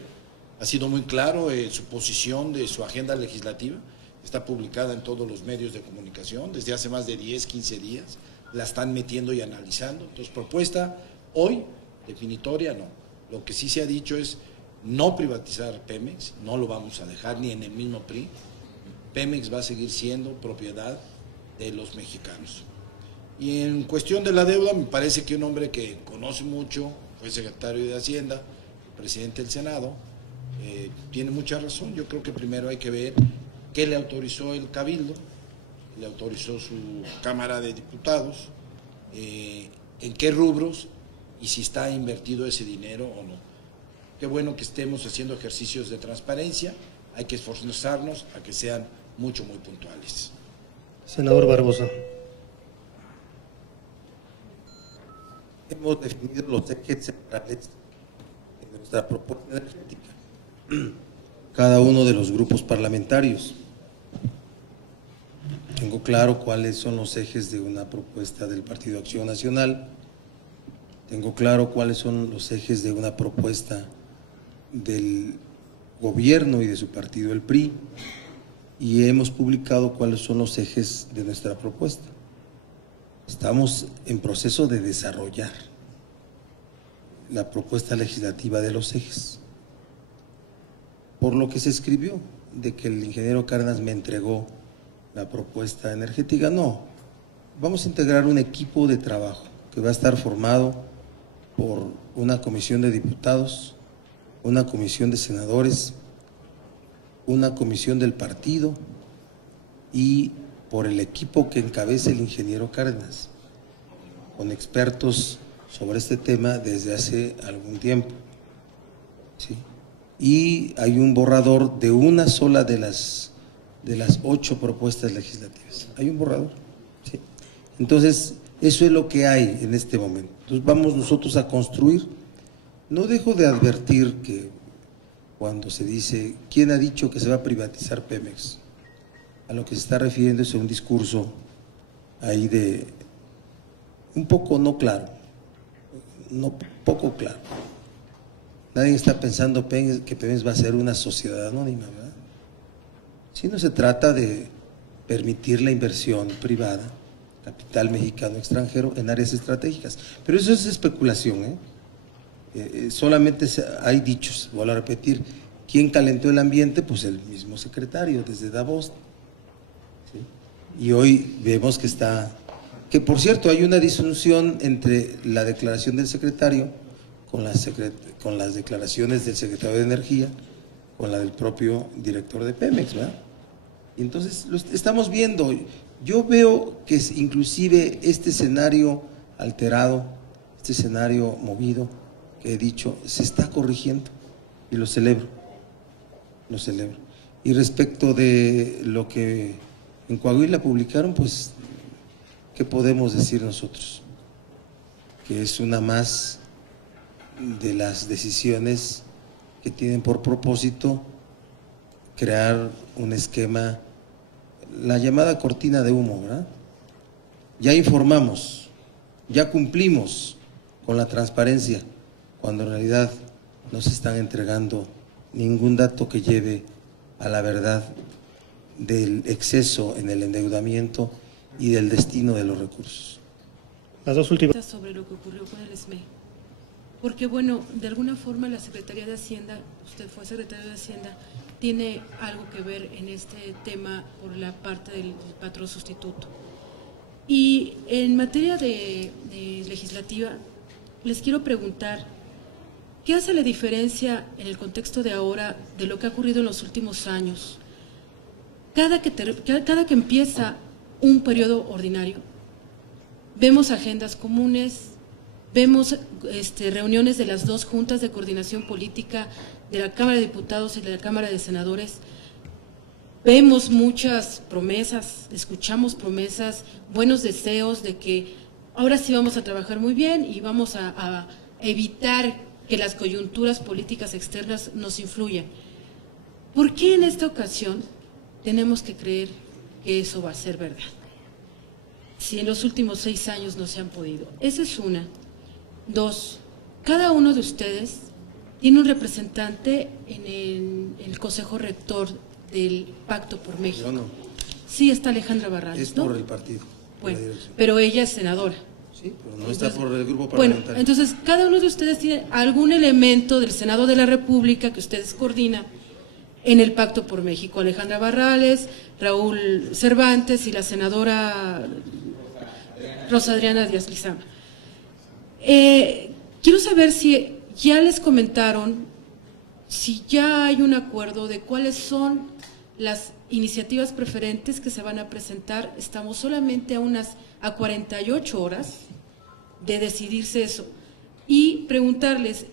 ha sido muy claro en su posición de su agenda legislativa, está publicada en todos los medios de comunicación, desde hace más de 10, 15 días, la están metiendo y analizando. Entonces, propuesta hoy, definitoria, no. Lo que sí se ha dicho es no privatizar Pemex, no lo vamos a dejar ni en el mismo PRI. Pemex va a seguir siendo propiedad de los mexicanos. Y en cuestión de la deuda, me parece que un hombre que conoce mucho, fue secretario de Hacienda, presidente del Senado, tiene mucha razón. Yo creo que primero hay que ver qué le autorizó el Cabildo, le autorizó su Cámara de Diputados, en qué rubros y si está invertido ese dinero o no. Qué bueno que estemos haciendo ejercicios de transparencia, hay que esforzarnos a que sean muy puntuales. Senador Barbosa. Hemos definido los ejes centrales de nuestra propuesta energética. Cada uno de los grupos parlamentarios. Tengo claro cuáles son los ejes de una propuesta del Partido Acción Nacional. Tengo claro cuáles son los ejes de una propuesta del gobierno y de su partido, el PRI, y hemos publicado cuáles son los ejes de nuestra propuesta. Estamos en proceso de desarrollar la propuesta legislativa de los ejes. Por lo que se escribió de que el ingeniero Cárdenas me entregó la propuesta energética, no. vamos a integrar un equipo de trabajo que va a estar formado por una comisión de diputados, una comisión de senadores, una comisión del partido y por el equipo que encabeza el ingeniero Cárdenas, con expertos sobre este tema desde hace algún tiempo. ¿Sí? Y hay un borrador de una sola de las 8 propuestas legislativas. Hay un borrador. ¿Sí? Entonces, eso es lo que hay en este momento. Entonces, vamos nosotros a construir. No dejo de advertir que cuando se dice, ¿quién ha dicho que se va a privatizar Pemex? A lo que se está refiriendo es a un discurso ahí de un poco no claro, poco claro. Nadie está pensando que Pemex va a ser una sociedad anónima, ¿verdad? Si no se trata de permitir la inversión privada, capital mexicano extranjero en áreas estratégicas, pero eso es especulación, solamente hay dichos. Vuelvo a repetir, ¿quién calentó el ambiente? Pues el mismo secretario desde Davos, ¿sí? Y hoy vemos que por cierto hay una disfunción entre la declaración del secretario con las declaraciones del secretario de Energía, con la del propio director de Pemex, ¿verdad? Y entonces lo estamos viendo. Yo veo que inclusive este escenario alterado, este escenario movido que he dicho, se está corrigiendo y lo celebro, lo celebro. Y respecto de lo que en Coahuila publicaron, pues, ¿qué podemos decir nosotros? Que es una más de las decisiones que tienen por propósito crear un esquema, la llamada cortina de humo, ¿verdad? Ya informamos, ya cumplimos con la transparencia, cuando en realidad no se están entregando ningún dato que lleve a la verdad del exceso en el endeudamiento y del destino de los recursos. Las dos últimas. Sobre lo que ocurrió con el SME. Porque, bueno, de alguna forma la Secretaría de Hacienda, usted fue secretario de Hacienda, tiene algo que ver en este tema por la parte del patrón sustituto. Y en materia de legislativa, les quiero preguntar, ¿qué hace la diferencia en el contexto de ahora de lo que ha ocurrido en los últimos años? Cada que empieza un periodo ordinario, vemos agendas comunes, vemos reuniones de las dos juntas de coordinación política, de la Cámara de Diputados y de la Cámara de Senadores. Vemos muchas promesas, escuchamos promesas, buenos deseos de que ahora sí vamos a trabajar muy bien y vamos a evitar que las coyunturas políticas externas nos influyan. ¿Por qué en esta ocasión tenemos que creer que eso va a ser verdad? Si en los últimos 6 años no se han podido. Esa es una. 2, cada uno de ustedes tiene un representante en el Consejo Rector del Pacto por México. Yo no. Sí, está Alejandra Barrales, Es ¿no? por el partido. Bueno, pero ella es senadora. Sí, pero no está por el grupo Bueno, parlamentario. entonces cada uno de ustedes tiene algún elemento del Senado de la República que ustedes coordinan en el Pacto por México. Alejandra Barrales, Raúl Cervantes y la senadora Rosa Adriana Díaz Lizama. Quiero saber si ya les comentaron, si ya hay un acuerdo de cuáles son las iniciativas preferentes que se van a presentar. Estamos solamente a 48 horas de decidirse eso. Y preguntarles,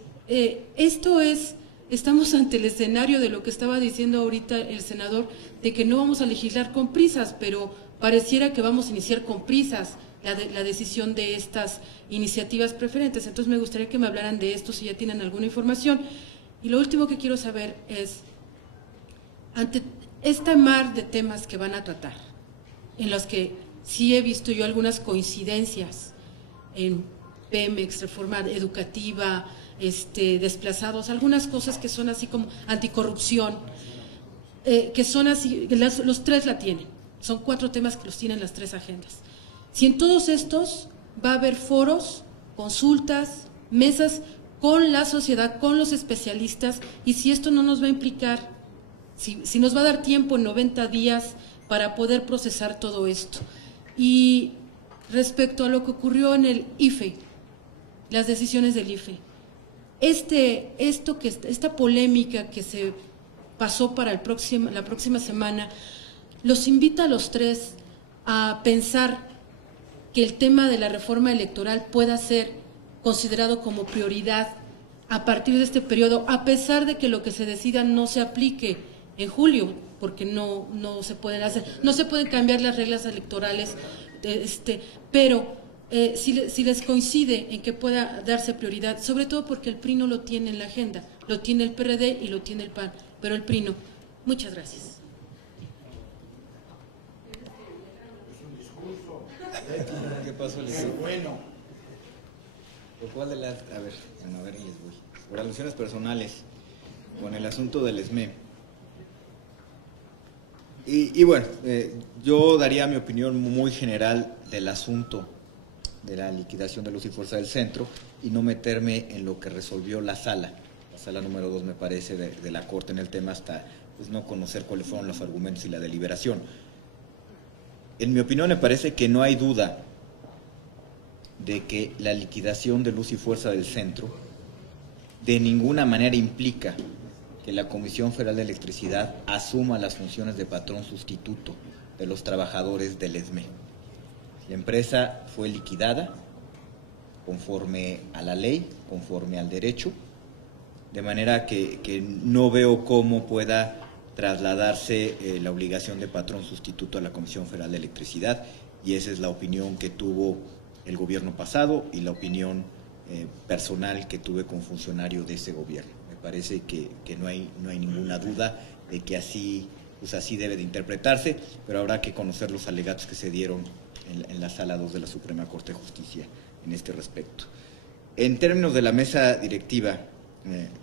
estamos ante el escenario de lo que estaba diciendo ahorita el senador, de que no vamos a legislar con prisas, pero pareciera que vamos a iniciar con prisas la decisión de estas iniciativas preferentes. Entonces me gustaría que me hablaran de esto, si ya tienen alguna información. Y lo último que quiero saber es, ante esta mar de temas que van a tratar, en los que sí he visto yo algunas coincidencias en Pemex, reforma educativa, desplazados, algunas cosas que son así como anticorrupción, que son así, los tres la tienen, son 4 temas que los tienen las 3 agendas. Si en todos estos va a haber foros, consultas, mesas con la sociedad, con los especialistas, y si esto no nos va a implicar, si nos va a dar tiempo en 90 días para poder procesar todo esto. Y respecto a lo que ocurrió en el IFE, las decisiones del IFE. Esta polémica que se pasó para la próxima semana, los invita a los tres a pensar que el tema de la reforma electoral pueda ser considerado como prioridad a partir de este periodo, a pesar de que lo que se decida no se aplique en julio, porque no se pueden hacer, no se pueden cambiar las reglas electorales, pero si les coincide en que pueda darse prioridad, sobre todo porque el PRI no lo tiene en la agenda, lo tiene el PRD y lo tiene el PAN, pero el PRI no. Muchas gracias. ¿Qué pasó, Liz? Bueno. ¿Por cuál de las? A ver, les voy. Por alusiones personales, con el asunto del ESME. Y bueno, yo daría mi opinión muy general del asunto de la liquidación de Luz y Fuerza del Centro y no meterme en lo que resolvió la sala número 2, me parece, de la Corte en el tema, hasta pues no conocer cuáles fueron los argumentos y la deliberación. En mi opinión, me parece que no hay duda de que la liquidación de Luz y Fuerza del Centro de ninguna manera implica que la Comisión Federal de Electricidad asuma las funciones de patrón sustituto de los trabajadores del ESME. La empresa fue liquidada conforme a la ley, conforme al derecho, de manera que no veo cómo pueda trasladarse la obligación de patrón sustituto a la Comisión Federal de Electricidad, y esa es la opinión que tuvo el gobierno pasado y la opinión personal que tuve como funcionario de ese gobierno. Me parece que no hay ninguna duda de que así debe de interpretarse, pero habrá que conocer los alegatos que se dieron en la Sala 2 de la Suprema Corte de Justicia en este respecto. En términos de la mesa directiva,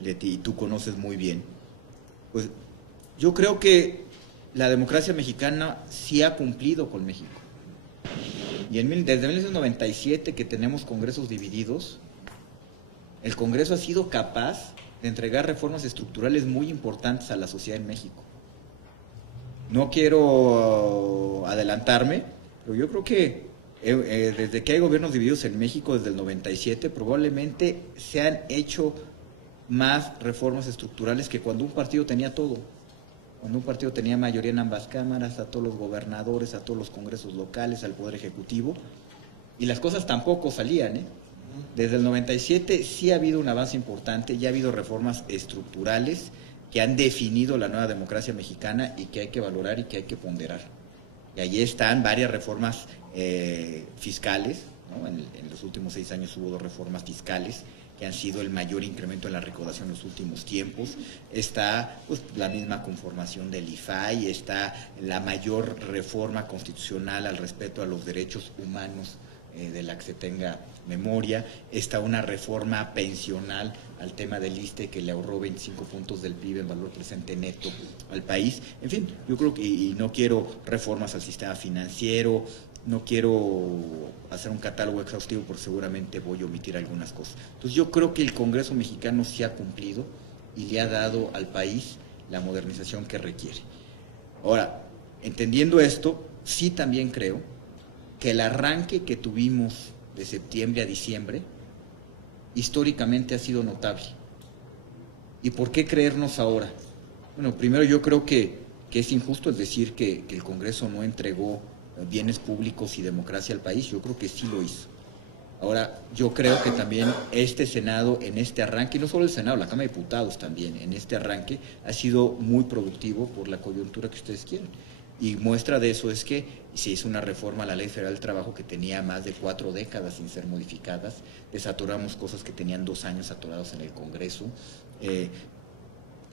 Leti, y tú conoces muy bien, pues yo creo que la democracia mexicana sí ha cumplido con México. Y desde 1997 que tenemos congresos divididos, el Congreso ha sido capaz de entregar reformas estructurales muy importantes a la sociedad en México. No quiero adelantarme, pero yo creo que desde que hay gobiernos divididos en México, desde el 97, probablemente se han hecho más reformas estructurales que cuando un partido tenía todo. Cuando un partido tenía mayoría en ambas cámaras, a todos los gobernadores, a todos los congresos locales, al Poder Ejecutivo, y las cosas tampoco salían, Desde el 97 sí ha habido un avance importante, ya ha habido reformas estructurales que han definido la nueva democracia mexicana y que hay que valorar y que hay que ponderar. Y allí están varias reformas fiscales, ¿no? En los últimos 6 años hubo 2 reformas fiscales que han sido el mayor incremento en la recaudación en los últimos tiempos. Está pues la misma conformación del IFAI, está la mayor reforma constitucional al respeto a los derechos humanos de la que se tenga memoria, está una reforma pensional al tema del ISSSTE que le ahorró 25 puntos del PIB en valor presente neto al país. En fin, yo creo que, y no quiero reformas al sistema financiero, no quiero hacer un catálogo exhaustivo porque seguramente voy a omitir algunas cosas. Entonces yo creo que el Congreso mexicano sí ha cumplido y le ha dado al país la modernización que requiere. Ahora, entendiendo esto, sí también creo que el arranque que tuvimos de septiembre a diciembre históricamente ha sido notable. ¿Y por qué creernos ahora? Bueno, primero yo creo que es injusto decir que el Congreso no entregó bienes públicos y democracia al país. Yo creo que sí lo hizo. Ahora, yo creo que también este Senado, en este arranque, y no solo el Senado, la Cámara de Diputados también, en este arranque, ha sido muy productivo por la coyuntura que ustedes quieren. Y muestra de eso es que se hizo una reforma a la Ley Federal del Trabajo que tenía más de 4 décadas sin ser modificadas, desatoramos cosas que tenían 2 años atorados en el Congreso,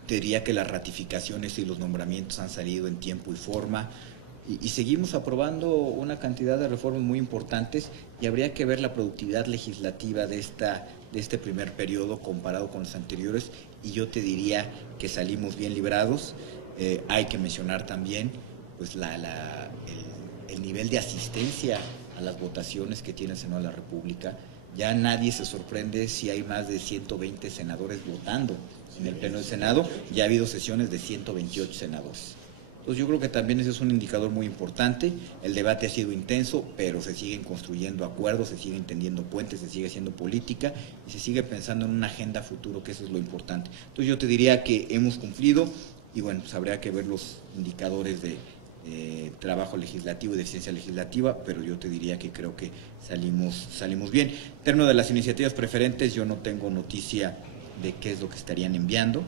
diría que las ratificaciones y los nombramientos han salido en tiempo y forma, y seguimos aprobando una cantidad de reformas muy importantes, y habría que ver la productividad legislativa de este primer periodo comparado con los anteriores, y yo te diría que salimos bien librados. Hay que mencionar también pues el nivel de asistencia a las votaciones que tiene el Senado de la República. Ya nadie se sorprende si hay más de 120 senadores votando en el Pleno del Senado. Ya ha habido sesiones de 128 senadores. Entonces yo creo que también ese es un indicador muy importante. El debate ha sido intenso, pero se siguen construyendo acuerdos, se siguen tendiendo puentes, se sigue haciendo política y se sigue pensando en una agenda futuro, que eso es lo importante. Entonces yo te diría que hemos cumplido y bueno, pues habría que ver los indicadores de trabajo legislativo y de eficiencia legislativa, pero yo te diría que creo que salimos bien. En términos de las iniciativas preferentes, yo no tengo noticia de qué es lo que estarían enviando.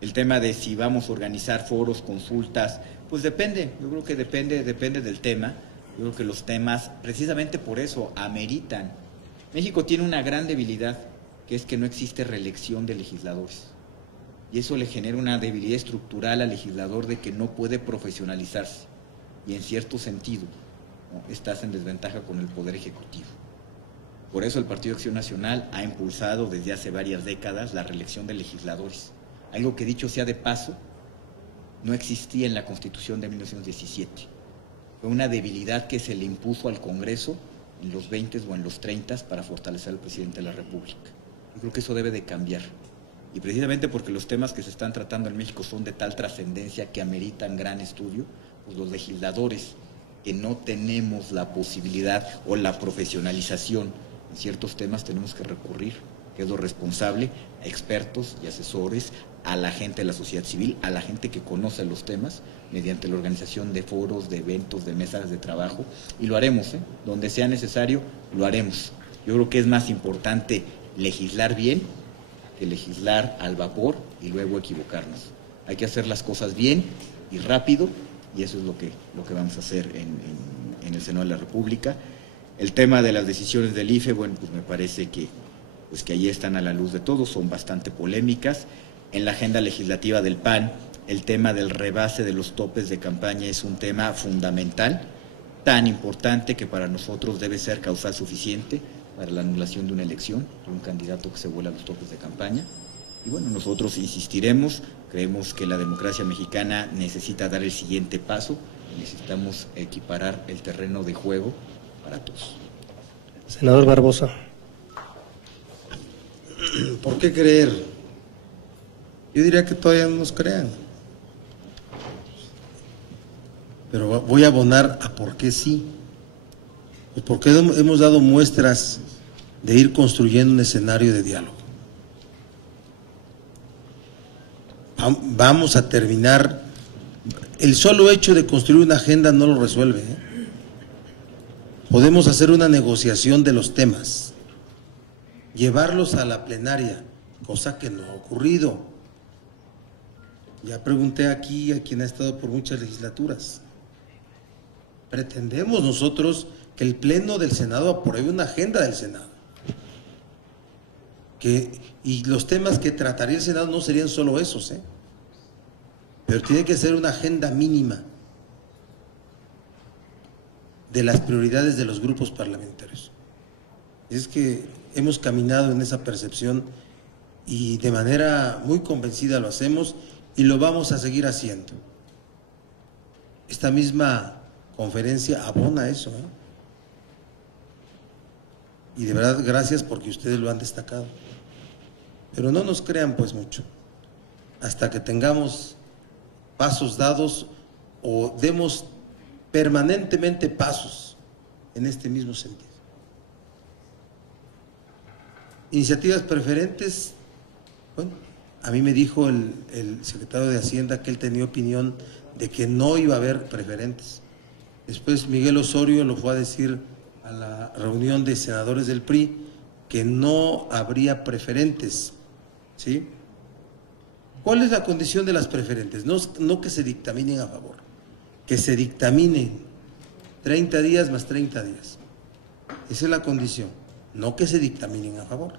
El tema de si vamos a organizar foros, consultas, pues depende, yo creo que depende del tema. Yo creo que los temas, precisamente por eso, ameritan. México tiene una gran debilidad, que es que no existe reelección de legisladores. Y eso le genera una debilidad estructural al legislador de que no puede profesionalizarse. Y en cierto sentido, ¿no?, estás en desventaja con el Poder Ejecutivo. Por eso el Partido Acción Nacional ha impulsado desde hace varias décadas la reelección de legisladores. Algo que, dicho sea de paso, no existía en la Constitución de 1917. Fue una debilidad que se le impuso al Congreso en los 20 o en los 30 para fortalecer al presidente de la República. Yo creo que eso debe de cambiar. Y precisamente porque los temas que se están tratando en México son de tal trascendencia que ameritan gran estudio, pues los legisladores que no tenemos la posibilidad o la profesionalización en ciertos temas tenemos que recurrir, que es lo responsable, a expertos y asesores, a la gente de la sociedad civil, a la gente que conoce los temas, mediante la organización de foros, de eventos, de mesas de trabajo, y lo haremos, donde sea necesario, lo haremos. Yo creo que es más importante legislar bien que legislar al vapor y luego equivocarnos. Hay que hacer las cosas bien y rápido, y eso es lo que vamos a hacer en el Senado de la República. El tema de las decisiones del IFE, bueno, pues me parece que ahí están a la luz de todos, son bastante polémicas. En la agenda legislativa del PAN, el tema del rebase de los topes de campaña es un tema fundamental, tan importante que para nosotros debe ser causal suficiente para la anulación de una elección, de un candidato que se vuela los topes de campaña. Y bueno, nosotros insistiremos, creemos que la democracia mexicana necesita dar el siguiente paso, necesitamos equiparar el terreno de juego para todos. Senador Barbosa. ¿Por qué creer? Yo diría que todavía no nos crean. Pero voy a abonar a por qué sí. Pues porque hemos dado muestras de ir construyendo un escenario de diálogo. Vamos a terminar. El solo hecho de construir una agenda no lo resuelve, ¿eh? Podemos hacer una negociación de los temas, llevarlos a la plenaria, cosa que no ha ocurrido. Ya pregunté aquí a quien ha estado por muchas legislaturas. Pretendemos nosotros que el Pleno del Senado apruebe una agenda del Senado. Y los temas que trataría el Senado no serían solo esos, pero tiene que ser una agenda mínima de las prioridades de los grupos parlamentarios. Es que hemos caminado en esa percepción y de manera muy convencida lo hacemos y lo vamos a seguir haciendo. Esta misma conferencia abona eso, y de verdad gracias porque ustedes lo han destacado. Pero no nos crean pues mucho, hasta que tengamos pasos dados o demos permanentemente pasos en este mismo sentido. Iniciativas preferentes, bueno, a mí me dijo el secretario de Hacienda que él tenía opinión de que no iba a haber preferentes. Después Miguel Osorio lo fue a decir a la reunión de senadores del PRI que no habría preferentes, ¿sí? ¿Cuál es la condición de las preferentes? No que se dictaminen a favor, que se dictaminen 30 días más 30 días. Esa es la condición, no que se dictaminen a favor.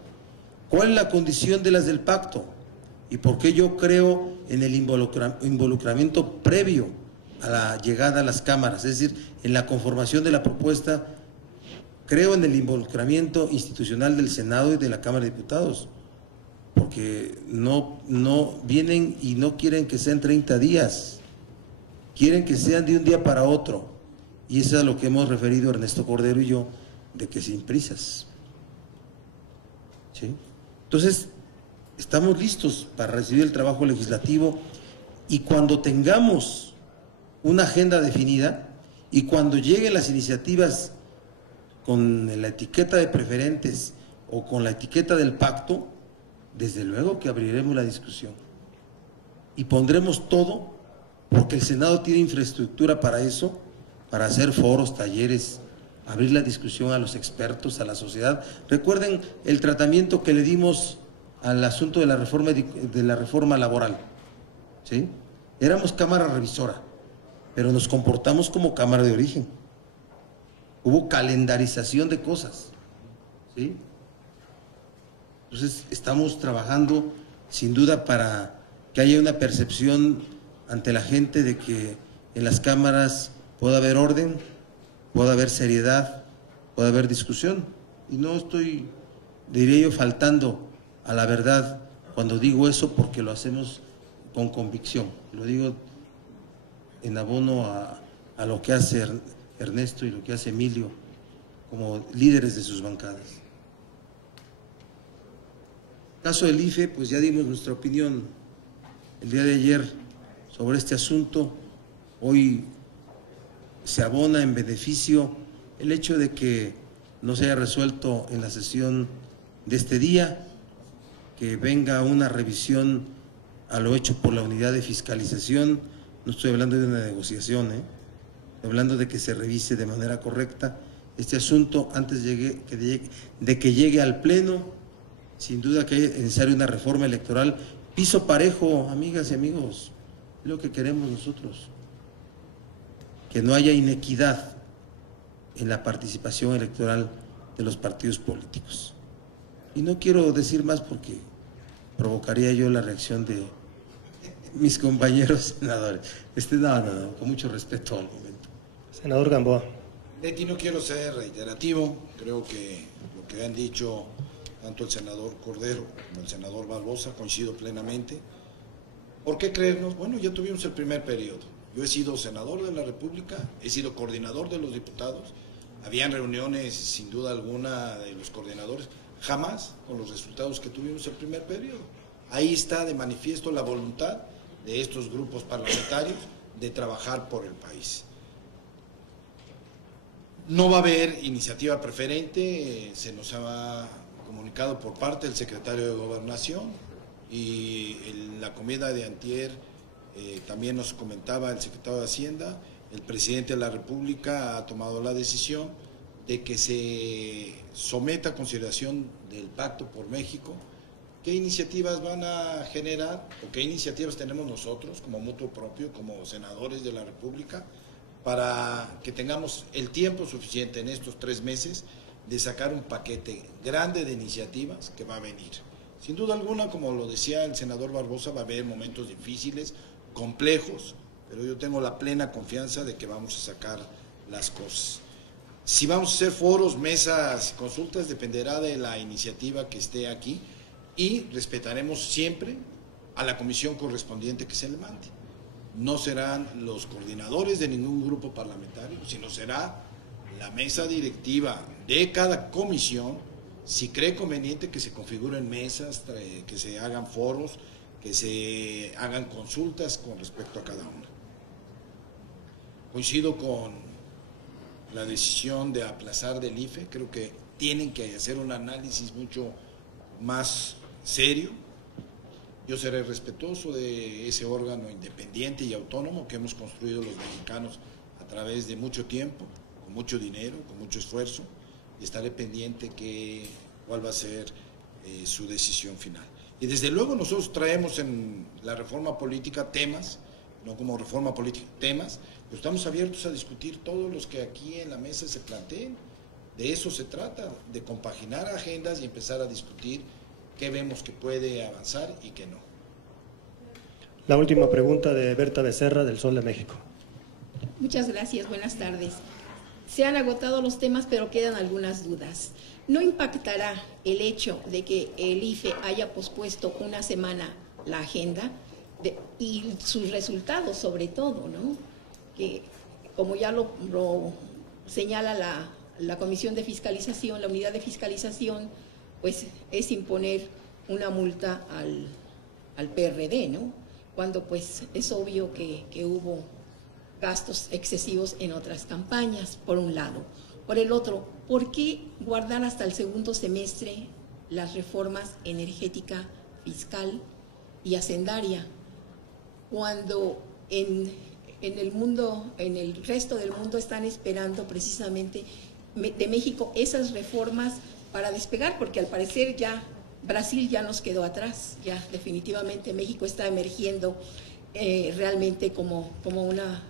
¿Cuál es la condición de las del pacto? ¿Y por qué yo creo en el involucramiento previo a la llegada a las cámaras? Es decir, en la conformación de la propuesta, creo en el involucramiento institucional del Senado y de la Cámara de Diputados, porque no vienen y no quieren que sean 30 días, quieren que sean de un día para otro, y eso es a lo que hemos referido Ernesto Cordero y yo, de que sin prisas, ¿sí? Entonces, estamos listos para recibir el trabajo legislativo Y cuando tengamos una agenda definida y cuando lleguen las iniciativas con la etiqueta de preferentes o con la etiqueta del pacto, desde luego que abriremos la discusión y pondremos todo, porque el Senado tiene infraestructura para eso, para hacer foros, talleres, abrir la discusión a los expertos, a la sociedad. Recuerden el tratamiento que le dimos al asunto de la reforma laboral, ¿sí? Éramos Cámara Revisora, pero nos comportamos como Cámara de Origen. Hubo calendarización de cosas, ¿sí? Entonces estamos trabajando sin duda para que haya una percepción ante la gente de que en las cámaras pueda haber orden, pueda haber seriedad, pueda haber discusión. Y no estoy, diría yo, faltando a la verdad cuando digo eso, porque lo hacemos con convicción. Lo digo en abono a lo que hace Ernesto y lo que hace Emilio como líderes de sus bancadas. Caso del IFE, pues ya dimos nuestra opinión el día de ayer sobre este asunto. Hoy se abona en beneficio el hecho de que no se haya resuelto en la sesión de este día, que venga una revisión a lo hecho por la unidad de fiscalización. No estoy hablando de una negociación, estoy hablando de que se revise de manera correcta este asunto antes de que llegue al Pleno. Sin duda que es necesaria una reforma electoral, piso parejo, amigas y amigos, es lo que queremos nosotros, que no haya inequidad en la participación electoral de los partidos políticos. Y no quiero decir más porque provocaría yo la reacción de mis compañeros senadores. No, con mucho respeto al momento. Senador Gamboa. Leti, no quiero ser reiterativo, creo que lo que han dicho tanto el senador Cordero como el senador Barbosa, coincido plenamente. ¿Por qué creernos? Bueno, ya tuvimos el primer periodo. Yo he sido senador de la República, he sido coordinador de los diputados, habían reuniones sin duda alguna de los coordinadores, jamás con los resultados que tuvimos el primer periodo. Ahí está de manifiesto la voluntad de estos grupos parlamentarios de trabajar por el país. No va a haber iniciativa preferente, se nos ha comunicado por parte del secretario de Gobernación y en la comida de antier también nos comentaba el secretario de Hacienda, el presidente de la República ha tomado la decisión de que se someta a consideración del Pacto por México qué iniciativas van a generar o qué iniciativas tenemos nosotros como mutuo propio, como senadores de la República, para que tengamos el tiempo suficiente en estos 3 meses de sacar un paquete grande de iniciativas que va a venir. Sin duda alguna, como lo decía el senador Barbosa, va a haber momentos difíciles, complejos, pero yo tengo la plena confianza de que vamos a sacar las cosas. Si vamos a hacer foros, mesas, consultas, dependerá de la iniciativa que esté aquí y respetaremos siempre a la comisión correspondiente que se le mande. No serán los coordinadores de ningún grupo parlamentario, sino será la mesa directiva de cada comisión, si cree conveniente que se configuren mesas, que se hagan foros, que se hagan consultas con respecto a cada una. Coincido con la decisión de aplazar del IFE, creo que tienen que hacer un análisis mucho más serio. Yo seré respetuoso de ese órgano independiente y autónomo que hemos construido los mexicanos a través de mucho tiempo, con mucho dinero, con mucho esfuerzo, y estaré pendiente cuál va a ser su decisión final. Y desde luego nosotros traemos en la reforma política temas, no como reforma política, temas, pero estamos abiertos a discutir todos los que aquí en la mesa se planteen. De eso se trata, de compaginar agendas y empezar a discutir qué vemos que puede avanzar y qué no. La última pregunta de Berta Becerra, del Sol de México. Muchas gracias, buenas tardes. Se han agotado los temas, pero quedan algunas dudas. ¿No impactará el hecho de que el IFE haya pospuesto una semana la agenda y sus resultados sobre todo, ¿no? Que como ya lo señala la Comisión de Fiscalización, la Unidad de Fiscalización, pues es imponer una multa al PRD, ¿no? cuando pues es obvio que hubo gastos excesivos en otras campañas, por un lado. Por el otro, ¿por qué guardar hasta el segundo semestre las reformas energética, fiscal y hacendaria, cuando en el mundo, en el resto del mundo están esperando precisamente de México esas reformas para despegar? Porque al parecer ya Brasil ya nos quedó atrás, ya definitivamente México está emergiendo realmente como una,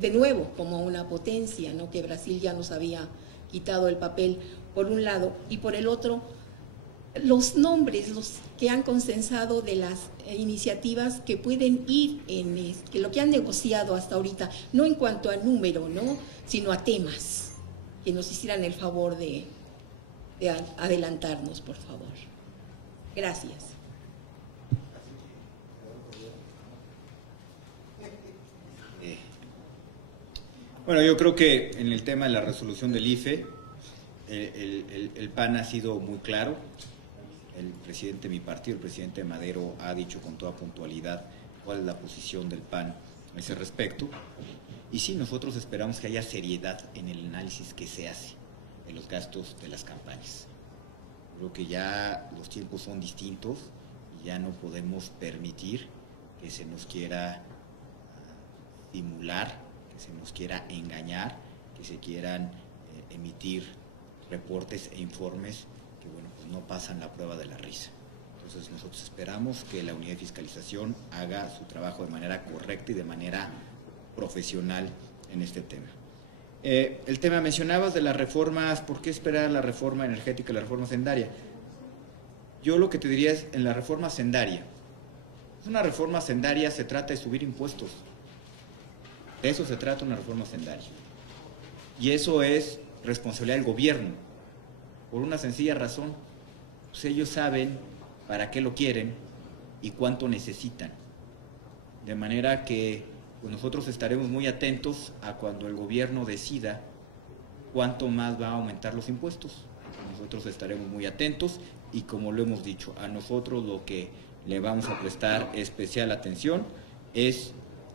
de nuevo, como una potencia, ¿no? Que Brasil ya nos había quitado el papel, por un lado, y por el otro, los nombres, los que han consensado de las iniciativas que pueden ir que lo que han negociado hasta ahorita, no en cuanto a número, ¿no?, sino a temas, que nos hicieran el favor de adelantarnos, por favor. Gracias. Bueno, yo creo que en el tema de la resolución del IFE, el PAN ha sido muy claro. El presidente de mi partido, el presidente Madero, ha dicho con toda puntualidad cuál es la posición del PAN a ese respecto. Y sí, nosotros esperamos que haya seriedad en el análisis que se hace de los gastos de las campañas. Creo que ya los tiempos son distintos y ya no podemos permitir que se nos quiera simular, que se nos quiera engañar, que se quieran emitir reportes e informes que, bueno, pues no pasan la prueba de la risa. Entonces nosotros esperamos que la unidad de fiscalización haga su trabajo de manera correcta y de manera profesional en este tema. El tema mencionabas de las reformas, ¿por qué esperar la reforma energética y la reforma hacendaria? Yo lo que te diría es, en la reforma hacendaria, una reforma hacendaria se trata de subir impuestos. De eso se trata una reforma hacendaria. Y eso es responsabilidad del gobierno, por una sencilla razón. Pues ellos saben para qué lo quieren y cuánto necesitan. De manera que pues nosotros estaremos muy atentos a cuando el gobierno decida cuánto más va a aumentar los impuestos. Nosotros estaremos muy atentos y, como lo hemos dicho, a nosotros lo que le vamos a prestar especial atención es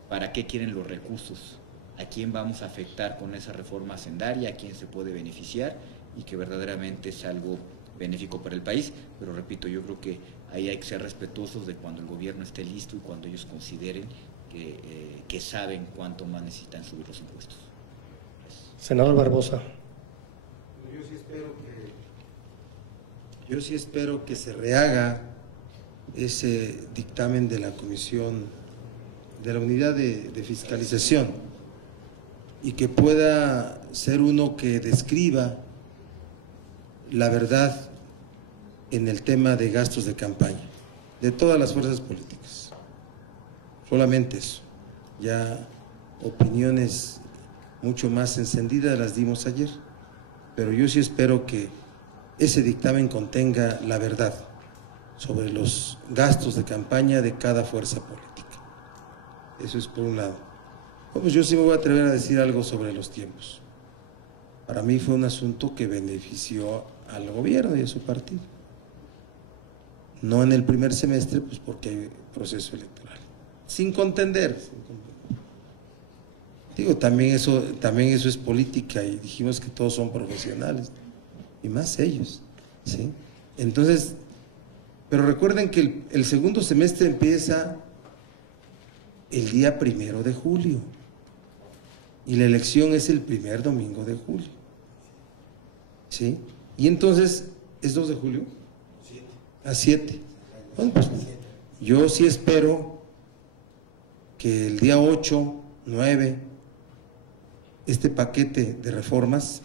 para qué quieren los recursos, a quién vamos a afectar con esa reforma hacendaria, a quién se puede beneficiar y que verdaderamente es algo benéfico para el país. Pero repito, yo creo que ahí hay que ser respetuosos de cuando el gobierno esté listo y cuando ellos consideren que saben cuánto más necesitan subir los impuestos. Senador Barbosa. Yo sí espero que se rehaga ese dictamen de la Comisión, de la Unidad de Fiscalización, y que pueda ser uno que describa la verdad en el tema de gastos de campaña de todas las fuerzas políticas. Solamente eso. Ya opiniones mucho más encendidas las dimos ayer, pero yo sí espero que ese dictamen contenga la verdad sobre los gastos de campaña de cada fuerza política. Eso es por un lado. Bueno, pues yo sí me voy a atrever a decir algo sobre los tiempos. Para mí fue un asunto que benefició al gobierno y a su partido. No en el primer semestre, pues porque hay proceso electoral. Sin contender. Digo, también eso es política y dijimos que todos son profesionales, y más ellos, ¿sí? Entonces, pero recuerden que el segundo semestre empieza el día 1 de julio y la elección es el primer domingo de julio, ¿sí? Y entonces, ¿es 2 de julio? A 7. Bueno, pues yo sí espero que el día 8, 9, este paquete de reformas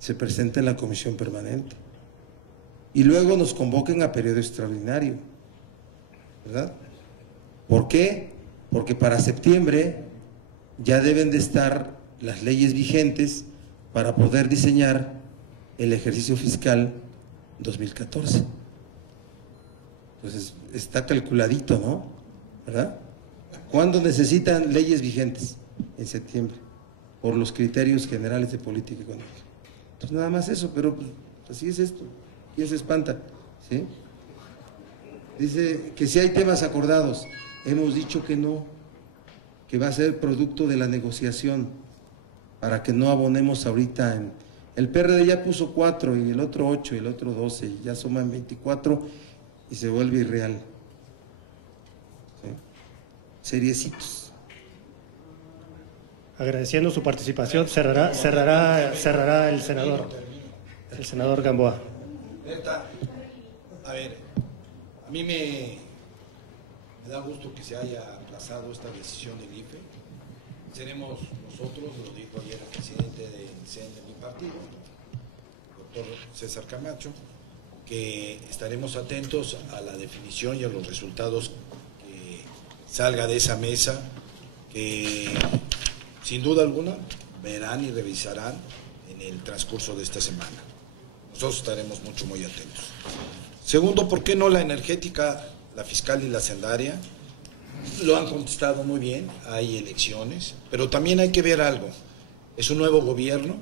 se presente en la comisión permanente y luego nos convoquen a periodo extraordinario, ¿verdad? ¿Por qué? Porque para septiembre ya deben de estar las leyes vigentes para poder diseñar el ejercicio fiscal 2014. Entonces está calculadito, ¿no? ¿Verdad? ¿Cuándo necesitan leyes vigentes? En septiembre, por los criterios generales de política económica. Entonces nada más eso, pero pues, así es esto. ¿Quién se espanta? ¿Sí? Dice que si hay temas acordados. hemos dicho que no, que va a ser producto de la negociación, para que no abonemos ahorita en... El PRD ya puso 4 y el otro 8 y el otro 12, y ya suman 24 y se vuelve irreal. ¿Sí? Seriecitos. Agradeciendo su participación, cerrará el senador Gamboa. Berta, a ver, a mí me da gusto que se haya aplazado esta decisión del IFE. Seremos nosotros, lo dijo ayer el presidente del CEN de mi partido, el doctor César Camacho, que estaremos atentos a la definición y a los resultados que salga de esa mesa, que sin duda alguna verán y revisarán en el transcurso de esta semana. Nosotros estaremos muy atentos. Segundo, ¿por qué no la energética, la fiscal y la hacendaria? Lo han contestado muy bien, hay elecciones, pero también hay que ver algo. Es un nuevo gobierno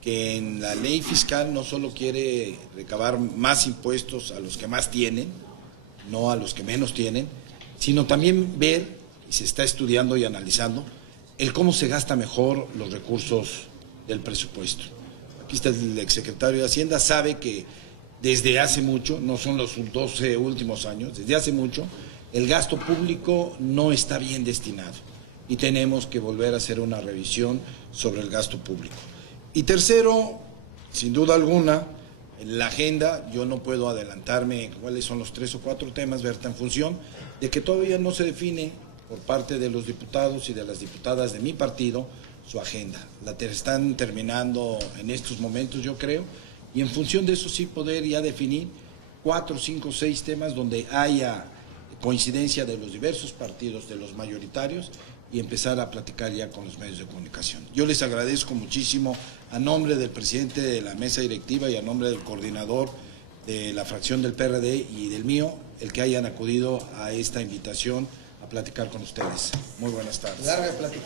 que en la ley fiscal no solo quiere recabar más impuestos a los que más tienen, no a los que menos tienen, sino también ver, y se está estudiando y analizando, el cómo se gasta mejor los recursos del presupuesto. Aquí está el exsecretario de Hacienda, sabe que desde hace mucho, no son los 12 últimos años, desde hace mucho, el gasto público no está bien destinado y tenemos que volver a hacer una revisión sobre el gasto público. Y tercero, sin duda alguna, en la agenda, yo no puedo adelantarme cuáles son los 3 o 4 temas, Berta, en función de que todavía no se define por parte de los diputados y de las diputadas de mi partido su agenda. La están terminando en estos momentos, yo creo, y en función de eso sí poder ya definir 4, 5, 6 temas donde haya coincidencia de los diversos partidos, de los mayoritarios, y empezar a platicar ya con los medios de comunicación. Yo les agradezco muchísimo a nombre del presidente de la mesa directiva y a nombre del coordinador de la fracción del PRD y del mío, el que hayan acudido a esta invitación a platicar con ustedes. Muy buenas tardes. Larga plática.